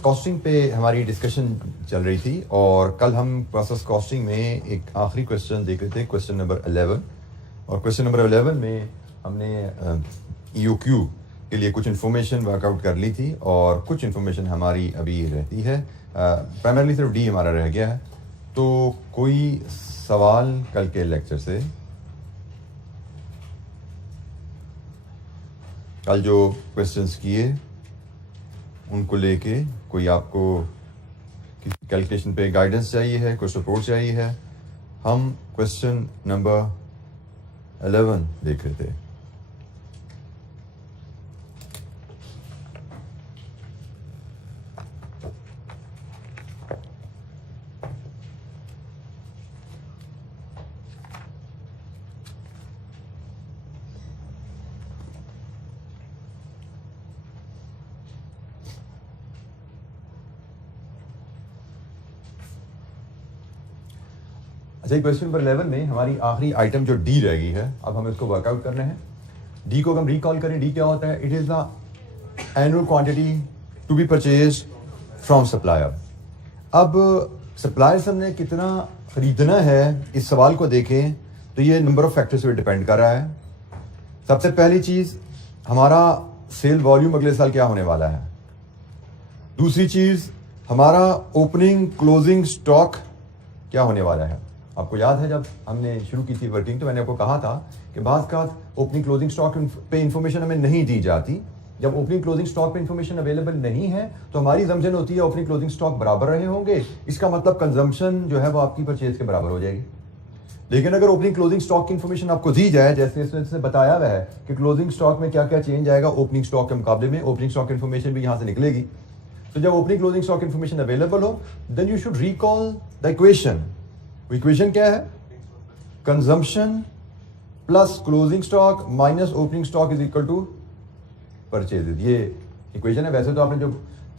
Costing पे हमारी discussion चल रही थी और कल हम प्रोसेस कॉस्टिंग में एक आखिरी क्वेश्चन देख रहे थे, क्वेश्चन नंबर 11। और क्वेश्चन नंबर 11 में हमने EOQ के लिए कुछ इन्फॉर्मेशन वर्कआउट कर ली थी और कुछ इन्फॉर्मेशन हमारी अभी रहती है। प्राइमरली सिर्फ डी हमारा रह गया है। तो कोई सवाल कल के लेक्चर से, कल जो क्वेश्चंस किए उनको लेके कोई आपको किसी कैलकुलेशन पे गाइडेंस चाहिए है, कोई सपोर्ट चाहिए है? हम क्वेश्चन नंबर 11 देख रहे थे। अच्छा, क्वेश्चन नंबर 11 में हमारी आखिरी आइटम जो डी रह गई है, अब हम इसको वर्कआउट करने हैं। डी को हम रिकॉल करें, डी क्या होता है? It is the annual quantity to be purchase from supplier. अब सप्लायर से हमने कितना खरीदना है, इस सवाल को देखें तो ये नंबर ऑफ फैक्टर्स पे डिपेंड कर रहा है। सबसे पहली चीज, हमारा सेल वॉल्यूम अगले साल क्या होने वाला है। दूसरी चीज, हमारा ओपनिंग क्लोजिंग स्टॉक क्या होने वाला है। आपको याद है जब हमने शुरू की थी वर्किंग तो मैंने आपको कहा था कि बाज़ का ओपनिंग क्लोजिंग स्टॉक पे इंफॉर्मेशन हमें नहीं दी जाती। जब ओपनिंग क्लोजिंग स्टॉक पे इंफॉर्मेशन अवेलेबल नहीं है तो हमारी असम्पशन होती है ओपनिंग क्लोजिंग स्टॉक बराबर रहे होंगे, इसका मतलब कंजम्पशन जो है वो आपकी परचेज के बराबर हो जाएगी। लेकिन अगर ओपनिंग क्लोजिंग स्टॉक की इंफॉर्मेशन आपको दी जाए, जैसे इसमें बताया हुआ है कि क्लोजिंग स्टॉक में क्या क्या चेंज आएगा ओपनिंग स्टॉक के मुकाबले में, ओपनिंग स्टॉक इन्फॉर्मेशन भी यहाँ से निकलेगी। तो जब opening closing stock information available हो, then you should recall the equation. Equation क्या है? Consumption plus closing stock minus opening stock is equal to purchases. ये इक्वेशन है। वैसे तो आपने जो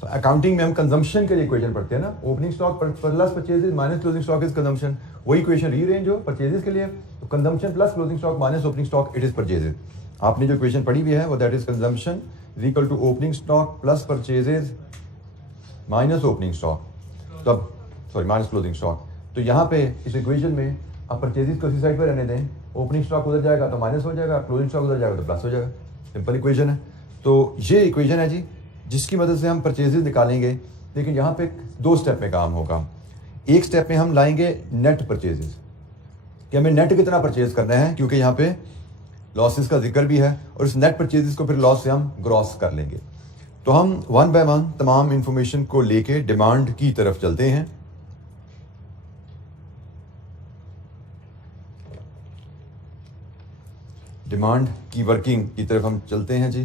अकाउंटिंग में हम कंजम्पशन के लिए इक्वेशन पढ़ते हैं ना, opening stock plus purchases minus closing stock is consumption, वही इक्वेशन रीअरेंज हो परचेजेज के लिए, तो consumption plus closing stock minus opening stock it is purchases. आपने जो इक्वेशन पढ़ी हुई है वो that is consumption is equal to opening stock plus purchases minus opening stock, तब सॉरी माइनस क्लोजिंग स्टॉक। तो यहाँ पे इस इक्वेशन में आप परचेजेस को इसी साइड पर रहने दें, ओपनिंग स्टॉक उधर जाएगा तो माइनस हो जाएगा, क्लोजिंग स्टॉक उधर जाएगा तो प्लस हो जाएगा। सिंपल इक्वेशन है। तो ये इक्वेशन है जी, जिसकी मदद से हम परचेजेस निकालेंगे। लेकिन यहाँ पे 2 स्टेप में काम होगा। एक स्टेप में हम लाएंगे नेट परचेजेस, कि हमें नेट कितना परचेज करना है, क्योंकि यहाँ पे लॉसेस का जिक्र भी है और इस नेट परचेजेस को फिर लॉस से हम ग्रॉस कर लेंगे। तो हम 1 बाय 1 तमाम इंफॉर्मेशन को लेके डिमांड की तरफ चलते हैं। डिमांड की वर्किंग की तरफ हम चलते हैं जी।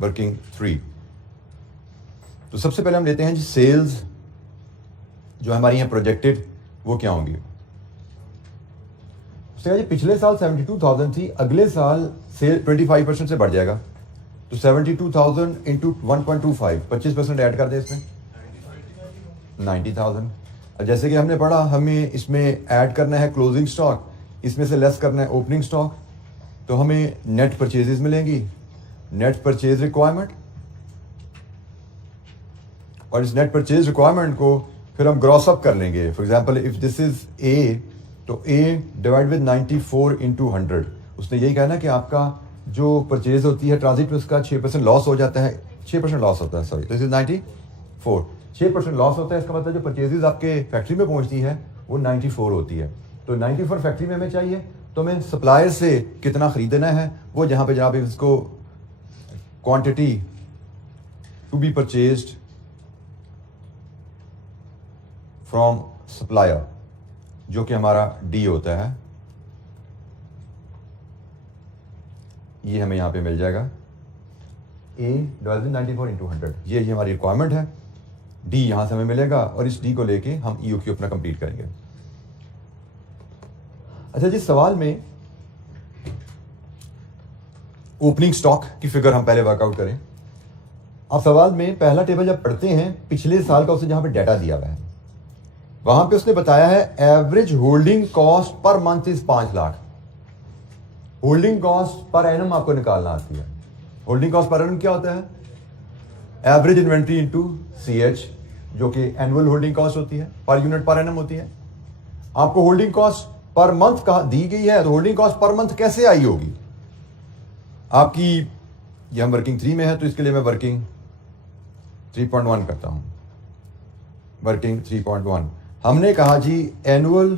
वर्किंग 3। तो सबसे पहले हम लेते हैं जी सेल्स जो हमारी यहाँ प्रोजेक्टेड वो क्या होंगी। जी पिछले साल 72,000 थी, अगले साल सेल 25% से बढ़ जाएगा। तो 72,000 इंटू 1.25 25% ऐड कर दें इसमें 90,000। अब जैसे कि हमने पढ़ा, हमें इसमें ऐड करना है क्लोजिंग स्टॉक, इसमें से लेस करना है ओपनिंग स्टॉक, तो हमें नेट परचेजेस मिलेंगी, नेट परचेज रिक्वायरमेंट। और इस नेट परचेज रिक्वायरमेंट को फिर हम ग्रॉस अप कर लेंगे। For example if this is a, तो ए डिवाइड विद 94 इंटू 100। उसने यही कहा ना कि आपका जो परचेज होती है ट्रांजिट में उसका 6% लॉस हो जाता है, 6% लॉस होता है, सॉरी दिस इज 94, 6% लॉस होता है। इसका मतलब जो परचेजेस आपके फैक्ट्री में पहुंचती है वो 94 होती है। तो 94 फैक्ट्री में हमें चाहिए, तो हमें सप्लायर से कितना खरीदना है वो जहाँ पे जनाब इसको quantity to be purchased from supplier, जो कि हमारा डी होता है, ये हमें यहाँ पे मिल जाएगा ए डिवाइड बाय 94 इंटू 100। ये हमारी रिक्वायरमेंट है। डी यहाँ से हमें मिलेगा और इस डी को लेके हम EOQ अपना कंप्लीट करेंगे। अच्छा जी, सवाल में ओपनिंग स्टॉक की फिगर हम पहले वर्कआउट करें। आप सवाल में पहला टेबल जब पढ़ते हैं पिछले साल का, उसे जहां पे डाटा दिया हुआ है वहां पे उसने बताया है average holding cost per month is 5 lakh. Holding cost per annum आपको निकालना आती है। होल्डिंग कॉस्ट पर एनम क्या होता है? एवरेज इन्वेंट्री इंटू CH, जो कि एनुअल होल्डिंग कॉस्ट होती है, पर यूनिट पर एनम होती है। आपको होल्डिंग कॉस्ट पर मंथ का दी गई है, तो होल्डिंग कॉस्ट पर मंथ कैसे आई होगी आपकी? ये हम वर्किंग 3 में है, तो इसके लिए मैं वर्किंग 3.1 करता हूं। वर्किंग 3.1 हमने कहा जी एनुअल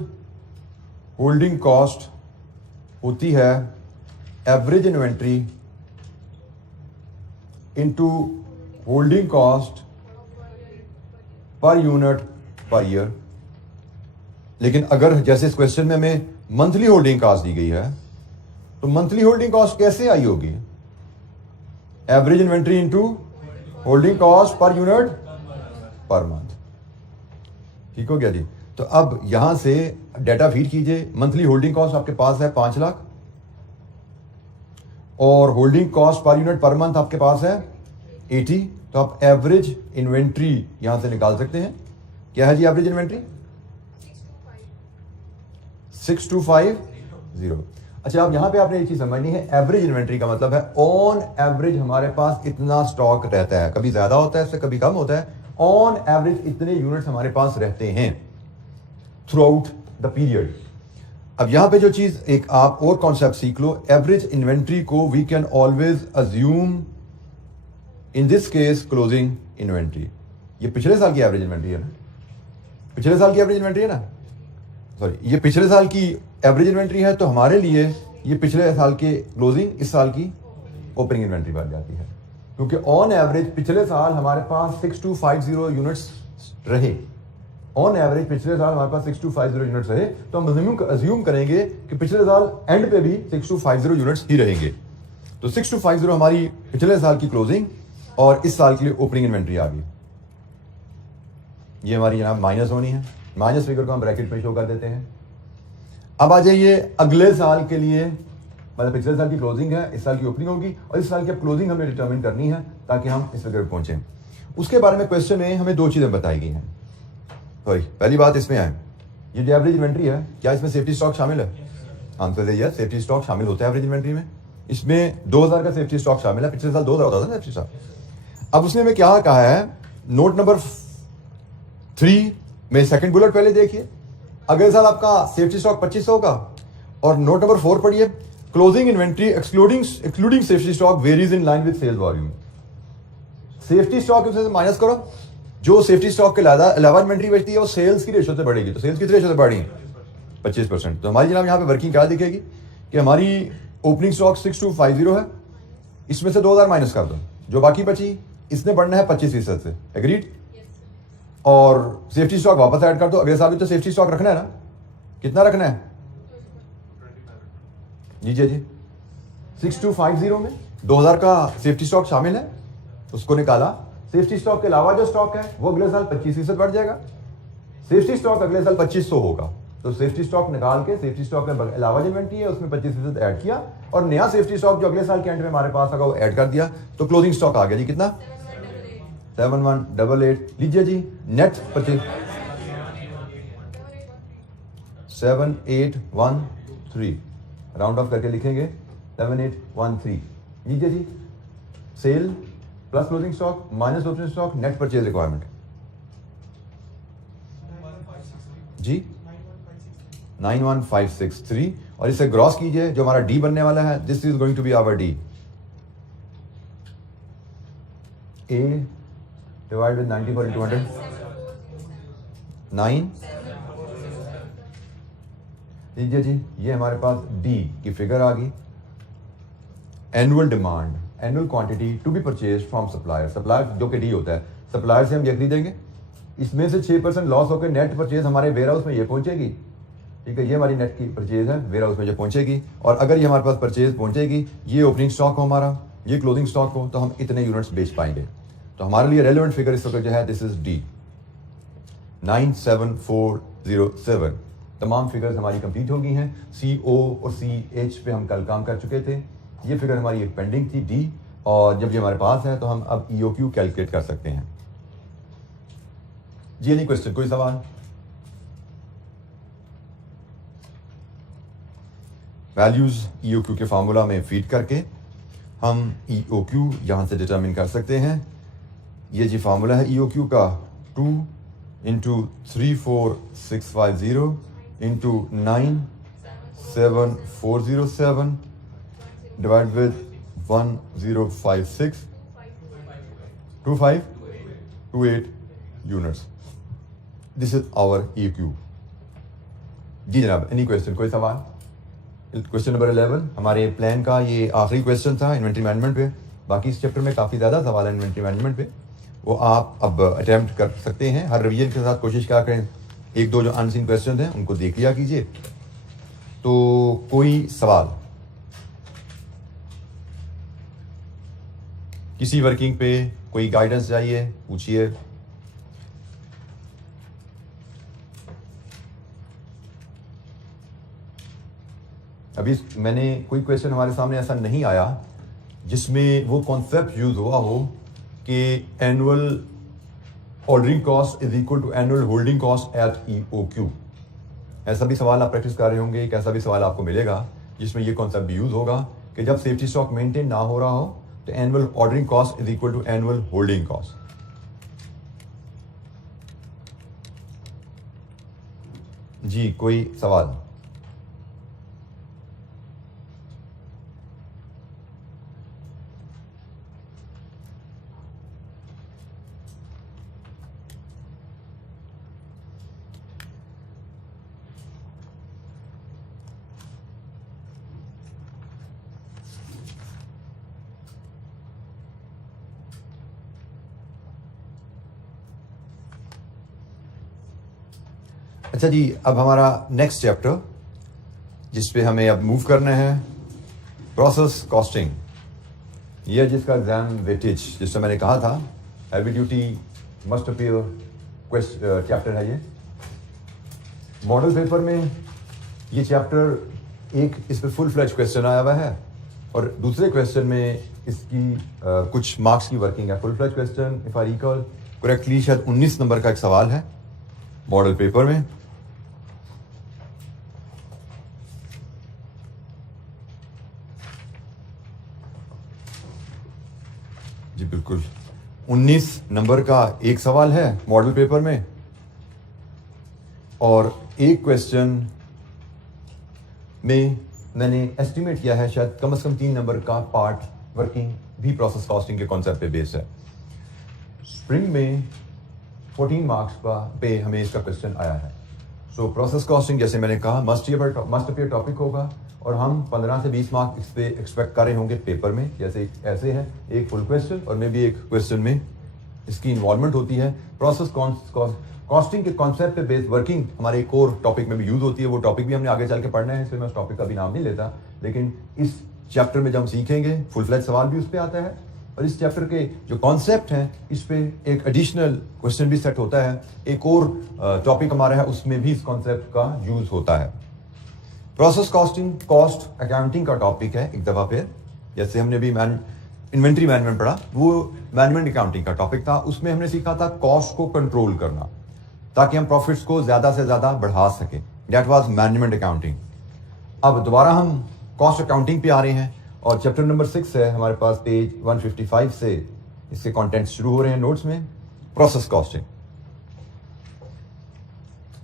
होल्डिंग कॉस्ट होती है average inventory into holding cost per unit per year. लेकिन अगर जैसे इस क्वेश्चन में हमें मंथली होल्डिंग कॉस्ट दी गई है, तो मंथली होल्डिंग कॉस्ट कैसे आई होगी? Average inventory into holding cost per unit per month. ठीक हो गया जी। तो अब यहां से डाटा फीड कीजिए। मंथली होल्डिंग कॉस्ट आपके पास है 5 लाख और holding cost per unit per month आपके पास है 80। तो आप एवरेज इन्वेंट्री यहां से निकाल सकते हैं। क्या है जी एवरेज इन्वेंट्री? 6250। अच्छा, अब यहां पे आपने एक चीज समझनी है, एवरेज इन्वेंट्री का मतलब है ऑन एवरेज हमारे पास इतना स्टॉक रहता है। कभी ज्यादा होता है, इससे कभी कम होता है। ऑन एवरेज इतने यूनिट्स हमारे पास रहते हैं थ्रू आउट द पीरियड। अब यहां पे जो चीज एक आप और कॉन्सेप्ट सीख लो, एवरेज इन्वेंट्री को we can always assume in this case closing inventory. ये पिछले साल की एवरेज इन्वेंट्री है ना, पिछले साल की एवरेज इन्वेंट्री है ना, सॉरी ये पिछले साल की एवरेज इन्वेंट्री है। तो हमारे लिए ये पिछले साल के क्लोजिंग इस साल की ओपनिंग इन्वेंट्री बन जाती है, क्योंकि ऑन एवरेज पिछले साल हमारे पास 6250 यूनिट्स रहे। ऑन एवरेज पिछले साल हमारे पास 6250 यूनिट्स रहे, तो हम अज्यूम करेंगे कि पिछले साल एंड पे भी 6250 यूनिट्स ही रहेंगे। तो 6250 हमारी पिछले साल की क्लोजिंग और इस साल के लिए ओपनिंग इन्वेंट्री आ गई। ये हमारी जनाब माइनस होनी है। माइनस फिगर को हम ब्रैकेट में शो कर देते हैं। अब आ जाइए अगले साल के लिए, मतलब पिछले साल की क्लोजिंग है, इस साल की ओपनिंग होगी और इस साल की क्लोजिंग हमें डिटरमिन करनी है ताकि हम इस फिगर पर पहुंचे। उसके बारे में क्वेश्चन में हमें 2 चीजें बताई गई हैं। सॉरी, पहली बात इसमें है, ये जो एवरेज इन्वेंट्री है, क्या इसमें सेफ्टी स्टॉक शामिल है? आंसर है यस, सेफ्टी स्टॉक शामिल होता है एवरेज इन्वेंट्री में। इसमें 2000 का सेफ्टी स्टॉक शामिल है। पिछले साल 2000 होता था सेफ्टी स्टॉक। अब उसने हमें क्या कहा है, नोट नंबर 3 में सेकंड बुलेट पहले देखिए, अगले साल आपका सेफ्टी स्टॉक 2500 होगा। और नोट नंबर 4 पढ़िए, closing inventory excluding safety stock varies in line with sales volume. Safety stock से माइनस करो, जो सेफ्टी स्टॉक के अलावा इन्वेंट्री बेचती है वो सेल्स की रेशो से बढ़ेगी। तो सेल्स की रेशो से बढ़ी 25%। तो हमारी जनाब यहाँ पे वर्किंग क्या दिखेगी कि हमारी ओपनिंग स्टॉक 6250 है, इसमें से 2000 माइनस कर दो, जो बाकी बची इसने बढ़ना है 25% से। एग्रीड? और सेफ्टी स्टॉक वापस ऐड कर दो। अगले साल भी तो सेफ्टी स्टॉक रखना है ना, कितना रखना है? लीजिए जी, 6250 में 2000 का सेफ्टी स्टॉक शामिल है, उसको निकाला। सेफ्टी स्टॉक के अलावा जो स्टॉक है वो अगले साल 25% बढ़ जाएगा। सेफ्टी स्टॉक अगले साल 2500 होगा, तो सेफ्टी स्टॉक निकाल के सेफ्टी स्टॉक के अलावा जो इन्वेंट्री है उसमें 25% ऐड किया और नया सेफ्टी स्टॉक जो अगले साल के एंड में हमारे पास होगा वो ऐड कर दिया। तो क्लोजिंग स्टॉक आ गया जी कितना? 7188। लीजिए जी, नेट परचेज 7813, राउंड ऑफ करके लिखेंगे 7813। लीजिए जी, sale plus closing stock minus opening stock, net purchase requirement जी 91563। और इसे ग्रॉस कीजिए, जो हमारा डी बनने वाला है, this is going to be our D. A divide with 94 into 100 9। लीजिए जी, ये हमारे पास डी की फिगर आ गई। Annual demand, annual quantity to be purchase from supplier. Supplier जो कि डी होता है, सप्लायर से हम ये खरीदेंगे, इसमें से 6% लॉस होकर नेट परचेज हमारे वेयर हाउस में ये पहुंचेगी। ठीक है, ये हमारी नेट की परचेज है, वेयर हाउस में ये पहुंचेगी। और अगर ये हमारे पास परचेज पहुंचेगी, ये ओपनिंग स्टॉक हो हमारा, ये क्लोजिंग स्टॉक हो, तो हम इतने यूनिट्स बेच पाएंगे। तो हमारे लिए रेलेवेंट फिगर इस वक्त जो है, दिस इज डी 97407। तमाम फिगर्स हमारी कंप्लीट हो गई हैं। CO और CH पे हम कल काम कर चुके थे। ये फिगर हमारी एक पेंडिंग थी डी, और जब ये हमारे पास है तो हम अब EOQ कैलकुलेट कर सकते हैं। जी एनी क्वेश्चन, कोई सवाल? वैल्यूज EOQ के फार्मूला में फीड करके हम EOQ यहां से डिटरमिन कर सकते हैं। ये जी फार्मूला है EOQ का 2 into 34650 into 97407 divide with 1056 2528 units. This is our EOQ. जी जनाब, एनी क्वेश्चन, कोई सवाल? क्वेश्चन नंबर 11 हमारे प्लान का ये आखिरी क्वेश्चन था इन्वेंट्री मैनेजमेंट पे. बाकी इस चैप्टर में काफ़ी ज़्यादा सवाल है इन्वेंट्री मैनेजमेंट पे, वो आप अब अटैम्प्ट कर सकते हैं. हर रिवीजन के साथ कोशिश क्या करें, एक दो जो अनसीन क्वेश्चन हैं उनको देख लिया कीजिए. तो कोई सवाल किसी वर्किंग पे, कोई गाइडेंस चाहिए, पूछिए. अभी मैंने कोई क्वेश्चन हमारे सामने ऐसा नहीं आया जिसमें वो कॉन्सेप्ट यूज हुआ हो कि annual ordering cost is equal to annual holding cost at EOQ. ऐसा भी सवाल आप प्रैक्टिस कर रहे होंगे. एक ऐसा भी सवाल आपको मिलेगा जिसमें ये कॉन्सेप्ट भी यूज होगा कि जब सेफ्टी स्टॉक मेंटेन ना हो रहा हो तो annual ordering cost is equal to annual holding cost. जी कोई सवाल? अच्छा जी, अब हमारा नेक्स्ट चैप्टर जिस पे हमें अब मूव करना है, प्रोसेस कॉस्टिंग. यह जिसका एग्जाम वेटेज, जिससे मैंने कहा था heavy duty must appear chapter है. ये मॉडल पेपर में ये चैप्टर एक इस पे फुल फ्लैश क्वेश्चन आया हुआ है और दूसरे क्वेश्चन में इसकी कुछ मार्क्स की वर्किंग है. Full flash question if I recall correctly शायद 19 नंबर का एक सवाल है मॉडल पेपर में. जी बिल्कुल, 19 नंबर का एक सवाल है मॉडल पेपर में और एक क्वेश्चन में मैंने एस्टिमेट किया है शायद कम से कम 3 नंबर का पार्ट वर्किंग भी प्रोसेस कॉस्टिंग के कॉन्सेप्ट पे बेस्ड है. स्प्रिंग में 14 मार्क्स पे हमें इसका क्वेश्चन आया है. सो प्रोसेस कॉस्टिंग जैसे मैंने कहा मस्ट अपीयर टॉपिक होगा और हम 15 से 20 मार्क्स इस पे एक्सपेक्ट कर रहे होंगे पेपर में. जैसे ऐसे है एक फुल क्वेश्चन और में भी एक क्वेश्चन में इसकी इन्वॉल्वमेंट होती है. प्रोसेस कॉस्टिंग के कॉन्सेप्ट पे बेस्ड वर्किंग हमारे एक और टॉपिक में भी यूज होती है. वो टॉपिक भी हमने आगे चल के पढ़ना है, इसलिए मैं उस टॉपिक का भी नाम नहीं लेता. लेकिन इस चैप्टर में जब हम सीखेंगे फुल फ्लैश सवाल भी उस पर आता है और इस चैप्टर के जो कॉन्सेप्ट हैं इस पे एक एडिशनल क्वेश्चन भी सेट होता है. एक और टॉपिक हमारा है उसमें भी इस कॉन्सेप्ट का यूज होता है. प्रोसेस कॉस्टिंग कॉस्ट अकाउंटिंग का टॉपिक है एक दफा फिर. जैसे हमने भी इन्वेंट्री मैनेजमेंट पढ़ा, वो मैनेजमेंट अकाउंटिंग का टॉपिक था. उसमें हमने सीखा था कॉस्ट को कंट्रोल करना ताकि हम प्रॉफिट्स को ज्यादा से ज्यादा बढ़ा सकें. That was management accounting. अब दोबारा हम कॉस्ट अकाउंटिंग पे आ रहे हैं और चैप्टर नंबर 6 है हमारे पास. पेज 155 से इसके कंटेंट शुरू हो रहे हैं नोट्स में. Process costing.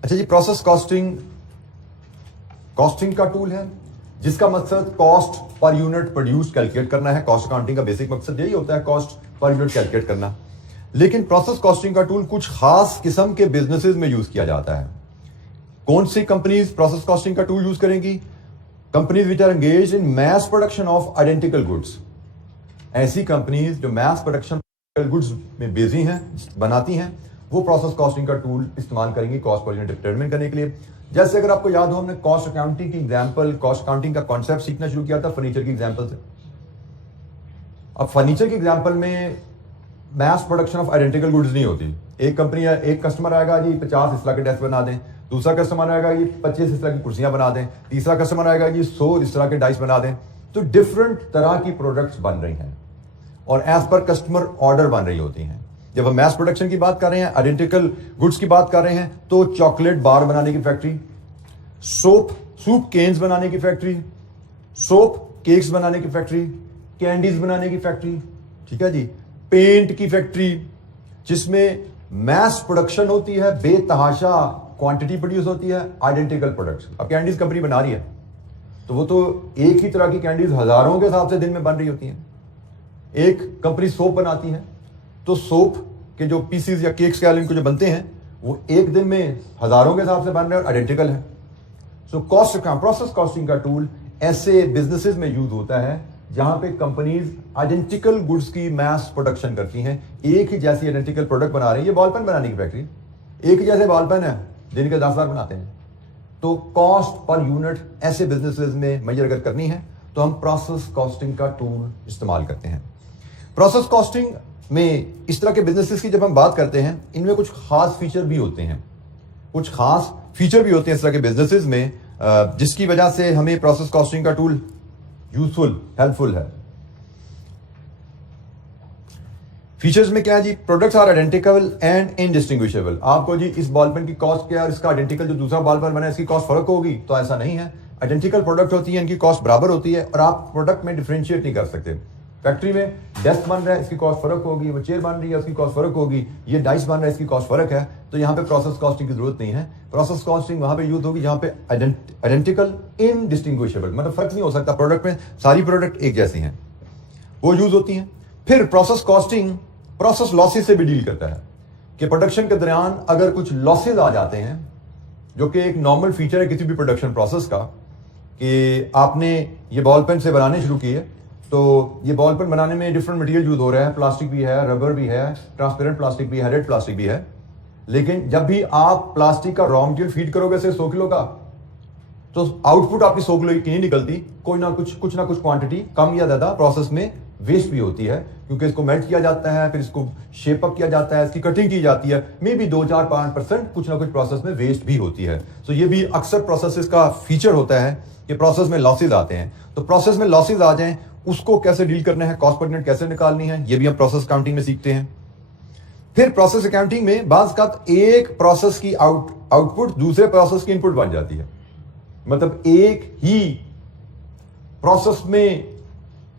अच्छा जी, प्रोसेस कॉस्टिंग का टूल है जिसका मकसद cost per unit produce calculate करना है. कॉस्ट अकाउंटिंग का बेसिक मकसद यही होता है, कॉस्ट पर यूनिट कैलकुलेट करना. लेकिन प्रोसेस कॉस्टिंग का टूल कुछ खास किस्म के बिजनेसेस में यूज किया जाता है. कौन सी कंपनीज प्रोसेस कॉस्टिंग का टूल यूज करेंगी? Companies which are engaged in mass production of identical goods. ऐसी कंपनीज जो मैस प्रोडक्शन गुड्स में बिजी हैं, बनाती हैं, वो प्रोसेस कॉस्टिंग का टूल इस्तेमाल करेंगी कॉस्ट पर यूनिट डिटरमिन करने के लिए. जैसे अगर आपको याद हो, हमने कॉस्ट अकाउंटिंग की एग्जांपल, कॉस्ट अकाउंटिंग का कॉन्सेप्ट सीखना शुरू किया था फर्नीचर की एग्जांपल से. अब फर्नीचर की एग्जांपल में mass production of identical goods नहीं होती. एक कंपनी है, एक कस्टमर आएगा जी 50 इस तरह के डेस्क बना दें, दूसरा कस्टमर आएगा जी 25 इस तरह की कुर्सियां बना दें, तीसरा कस्टमर आएगा जी 100 इस तरह के डाइस बना दें. तो डिफरेंट तरह की प्रोडक्ट्स बन रही हैं और एज पर कस्टमर ऑर्डर बन रही होती हैं. जब हम मैस प्रोडक्शन की बात कर रहे हैं, आइडेंटिकल गुड्स की बात कर रहे हैं, तो चॉकलेट बार बनाने की फैक्ट्री, सूप केन्स बनाने की फैक्ट्री, सोप केक्स बनाने की फैक्ट्री, कैंडीज बनाने की फैक्ट्री, ठीक है जी, पेंट की फैक्ट्री, जिसमें मैस प्रोडक्शन होती है, बेतहाशा क्वांटिटी प्रोड्यूस होती है, आइडेंटिकल प्रोडक्ट्स। अब कैंडीज कंपनी बना रही है तो वो तो एक ही तरह की कैंडीज हजारों के हिसाब से दिन में बन रही होती हैं। एक कंपनी सोप बनाती है तो सोप के जो पीसीज या केक्स के इनको जो बनते हैं वो एक दिन में हजारों के हिसाब से बन रहे हैं और आइडेंटिकल है। सो कॉस्ट प्रोसेस कॉस्टिंग का टूल ऐसे बिजनेसेस में यूज होता है जहां पे कंपनीज आइडेंटिकल गुड्स की मैस प्रोडक्शन करती हैं, एक ही जैसी आइडेंटिकल प्रोडक्ट बना रही है। ये बॉल पेन बनाने की फैक्ट्री, एक ही जैसे बॉल पेन है, दिन के 10,000 बनाते हैं। तो कॉस्ट पर यूनिट ऐसे बिजनेसेस में मेजर अगर करनी है तो हम प्रोसेस कॉस्टिंग का टूल इस्तेमाल करते हैं। प्रोसेस कॉस्टिंग में इस तरह के बिजनेसेस की जब हम बात करते हैं, इनमें कुछ खास फीचर भी होते हैं, कुछ खास फीचर भी होते हैं इस तरह के बिजनेसेस में, जिसकी वजह से हमें प्रोसेस कॉस्टिंग का टूल यूजफुल, हेल्पफुल है। फीचर्स में क्या है जी? Products are identical and indistinguishable. आपको जी इस बॉल पेन की कॉस्ट क्या है और इसका आइडेंटिकल जो दूसरा बॉल पेन बना है इसकी कॉस्ट फर्क होगी? तो ऐसा नहीं है। आइडेंटिकल प्रोडक्ट होती है, इनकी कॉस्ट बराबर होती है और आप प्रोडक्ट में डिफरेंशिएट नहीं कर सकते। फैक्ट्री में डेस्क बन रहा है, इसकी कॉस्ट फर्क होगी, वो चेयर बन रही है उसकी कॉस्ट फर्क होगी, ये डाइस बन रहा है इसकी कॉस्ट फर्क है। तो यहाँ पे प्रोसेस कॉस्टिंग की जरूरत नहीं है। प्रोसेस कॉस्टिंग वहां पे यूज होगी जहां पे आइडेंटिकल इनडिस्टिंग्विशेबल, मतलब फर्क नहीं हो सकता प्रोडक्ट में, सारी प्रोडक्ट एक जैसी हैं, वो यूज होती हैं। फिर प्रोसेस कॉस्टिंग प्रोसेस लॉसेस से भी डील करता है कि प्रोडक्शन के दौरान अगर कुछ लॉसेज आ जाते हैं, जो कि एक नॉर्मल फीचर है किसी भी प्रोडक्शन प्रोसेस का, कि आपने ये बॉल पेन से बनाने शुरू किए तो ये बॉल पेन बनाने में डिफरेंट मटेरियल यूज हो रहा है, प्लास्टिक भी है, रबर भी है, ट्रांसपेरेंट प्लास्टिक भी है, रेड प्लास्टिक भी है। लेकिन जब भी आप प्लास्टिक का रॉ मटेरियल फीड करोगे से 100 किलो का, तो आउटपुट आपकी 100 किलो की नहीं निकलती, कोई ना कुछ क्वांटिटी कम या ज्यादा प्रोसेस में वेस्ट भी होती है, क्योंकि इसको मेल्ट किया जाता है, फिर इसको शेप अप किया जाता है, इसकी कटिंग की जाती है, मे बी 2-4-5% कुछ ना कुछ प्रोसेस में वेस्ट भी होती है। तो ये भी अक्सर प्रोसेस का फीचर होता है कि प्रोसेस में लॉसेज आते हैं। तो प्रोसेस में लॉसेज आ जाएं, उसको कैसे डील करना है, कॉस्ट पर यूनिट कैसे निकालनी है, ये भी हम प्रोसेस अकाउंटिंग में सीखते हैं। फिर प्रोसेस अकाउंटिंग में बाज़ औक़ात एक प्रोसेस की आउटपुट दूसरे प्रोसेस की इनपुट बन जाती है। मतलब एक ही प्रोसेस में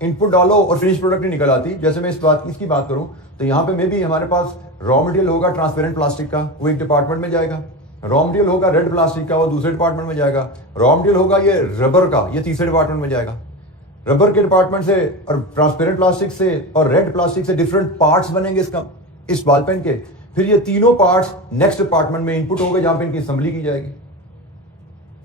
इनपुट डालो और फिनिश प्रोडक्ट नहीं निकल आती। जैसे मैं इसकी बात करूं तो यहां पे मे बी हमारे पास रॉ मटेरियल होगा ट्रांसपेरेंट प्लास्टिक का, वो एक डिपार्टमेंट में जाएगा। रॉ मटेरियल होगा रेड प्लास्टिक का, वो दूसरे डिपार्टमेंट में जाएगा। रॉ मटेरियल होगा ये रबर का, ये तीसरे डिपार्टमेंट में जाएगा। रबर के डिपार्टमेंट से और ट्रांसपेरेंट प्लास्टिक से और रेड प्लास्टिक से डिफरेंट पार्ट्स बनेंगे इस बॉल पेन के। फिर ये तीनों पार्ट्स नेक्स्ट डिपार्टमेंट में इनपुट होंगे जहां पे इनकी असेंबली की जाएगी।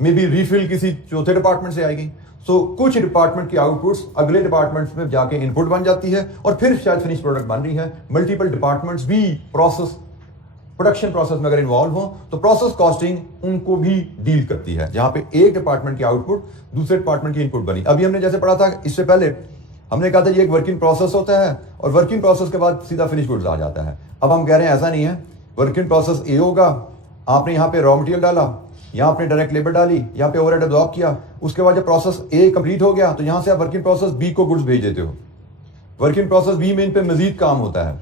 मे बी रिफिल किसी चौथे डिपार्टमेंट से आएगी। सो कुछ डिपार्टमेंट की आउटपुट्स अगले डिपार्टमेंट्स में जाके इनपुट बन जाती है और फिर शायद फिनिश प्रोडक्ट बन रही है। मल्टीपल डिपार्टमेंट्स भी प्रोडक्शन प्रोसेस में अगर इन्वॉल्व हो तो प्रोसेस कॉस्टिंग उनको भी डील करती है, जहां पे एक डिपार्टमेंट की आउटपुट दूसरे डिपार्टमेंट की इनपुट बनी। अभी हमने जैसे पढ़ा था, इससे पहले हमने कहा था ये एक वर्किंग प्रोसेस होता है और वर्किंग प्रोसेस के बाद सीधा फिनिश गुड्स आ जाता है। अब हम कह रहे हैं ऐसा नहीं है। वर्किंग प्रोसेस ए होगा, आपने यहाँ पे रॉ मटेरियल डाला, यहाँ आपने डायरेक्ट लेबर डाली, यहाँ पे ओवरहेड अब्सॉर्ब किया, उसके बाद जब प्रोसेस ए कंप्लीट हो गया तो यहाँ से आप वर्किंग प्रोसेस बी को गुड्स भेज देते हो। वर्किंग प्रोसेस बी में इन पे मजीद काम होता है।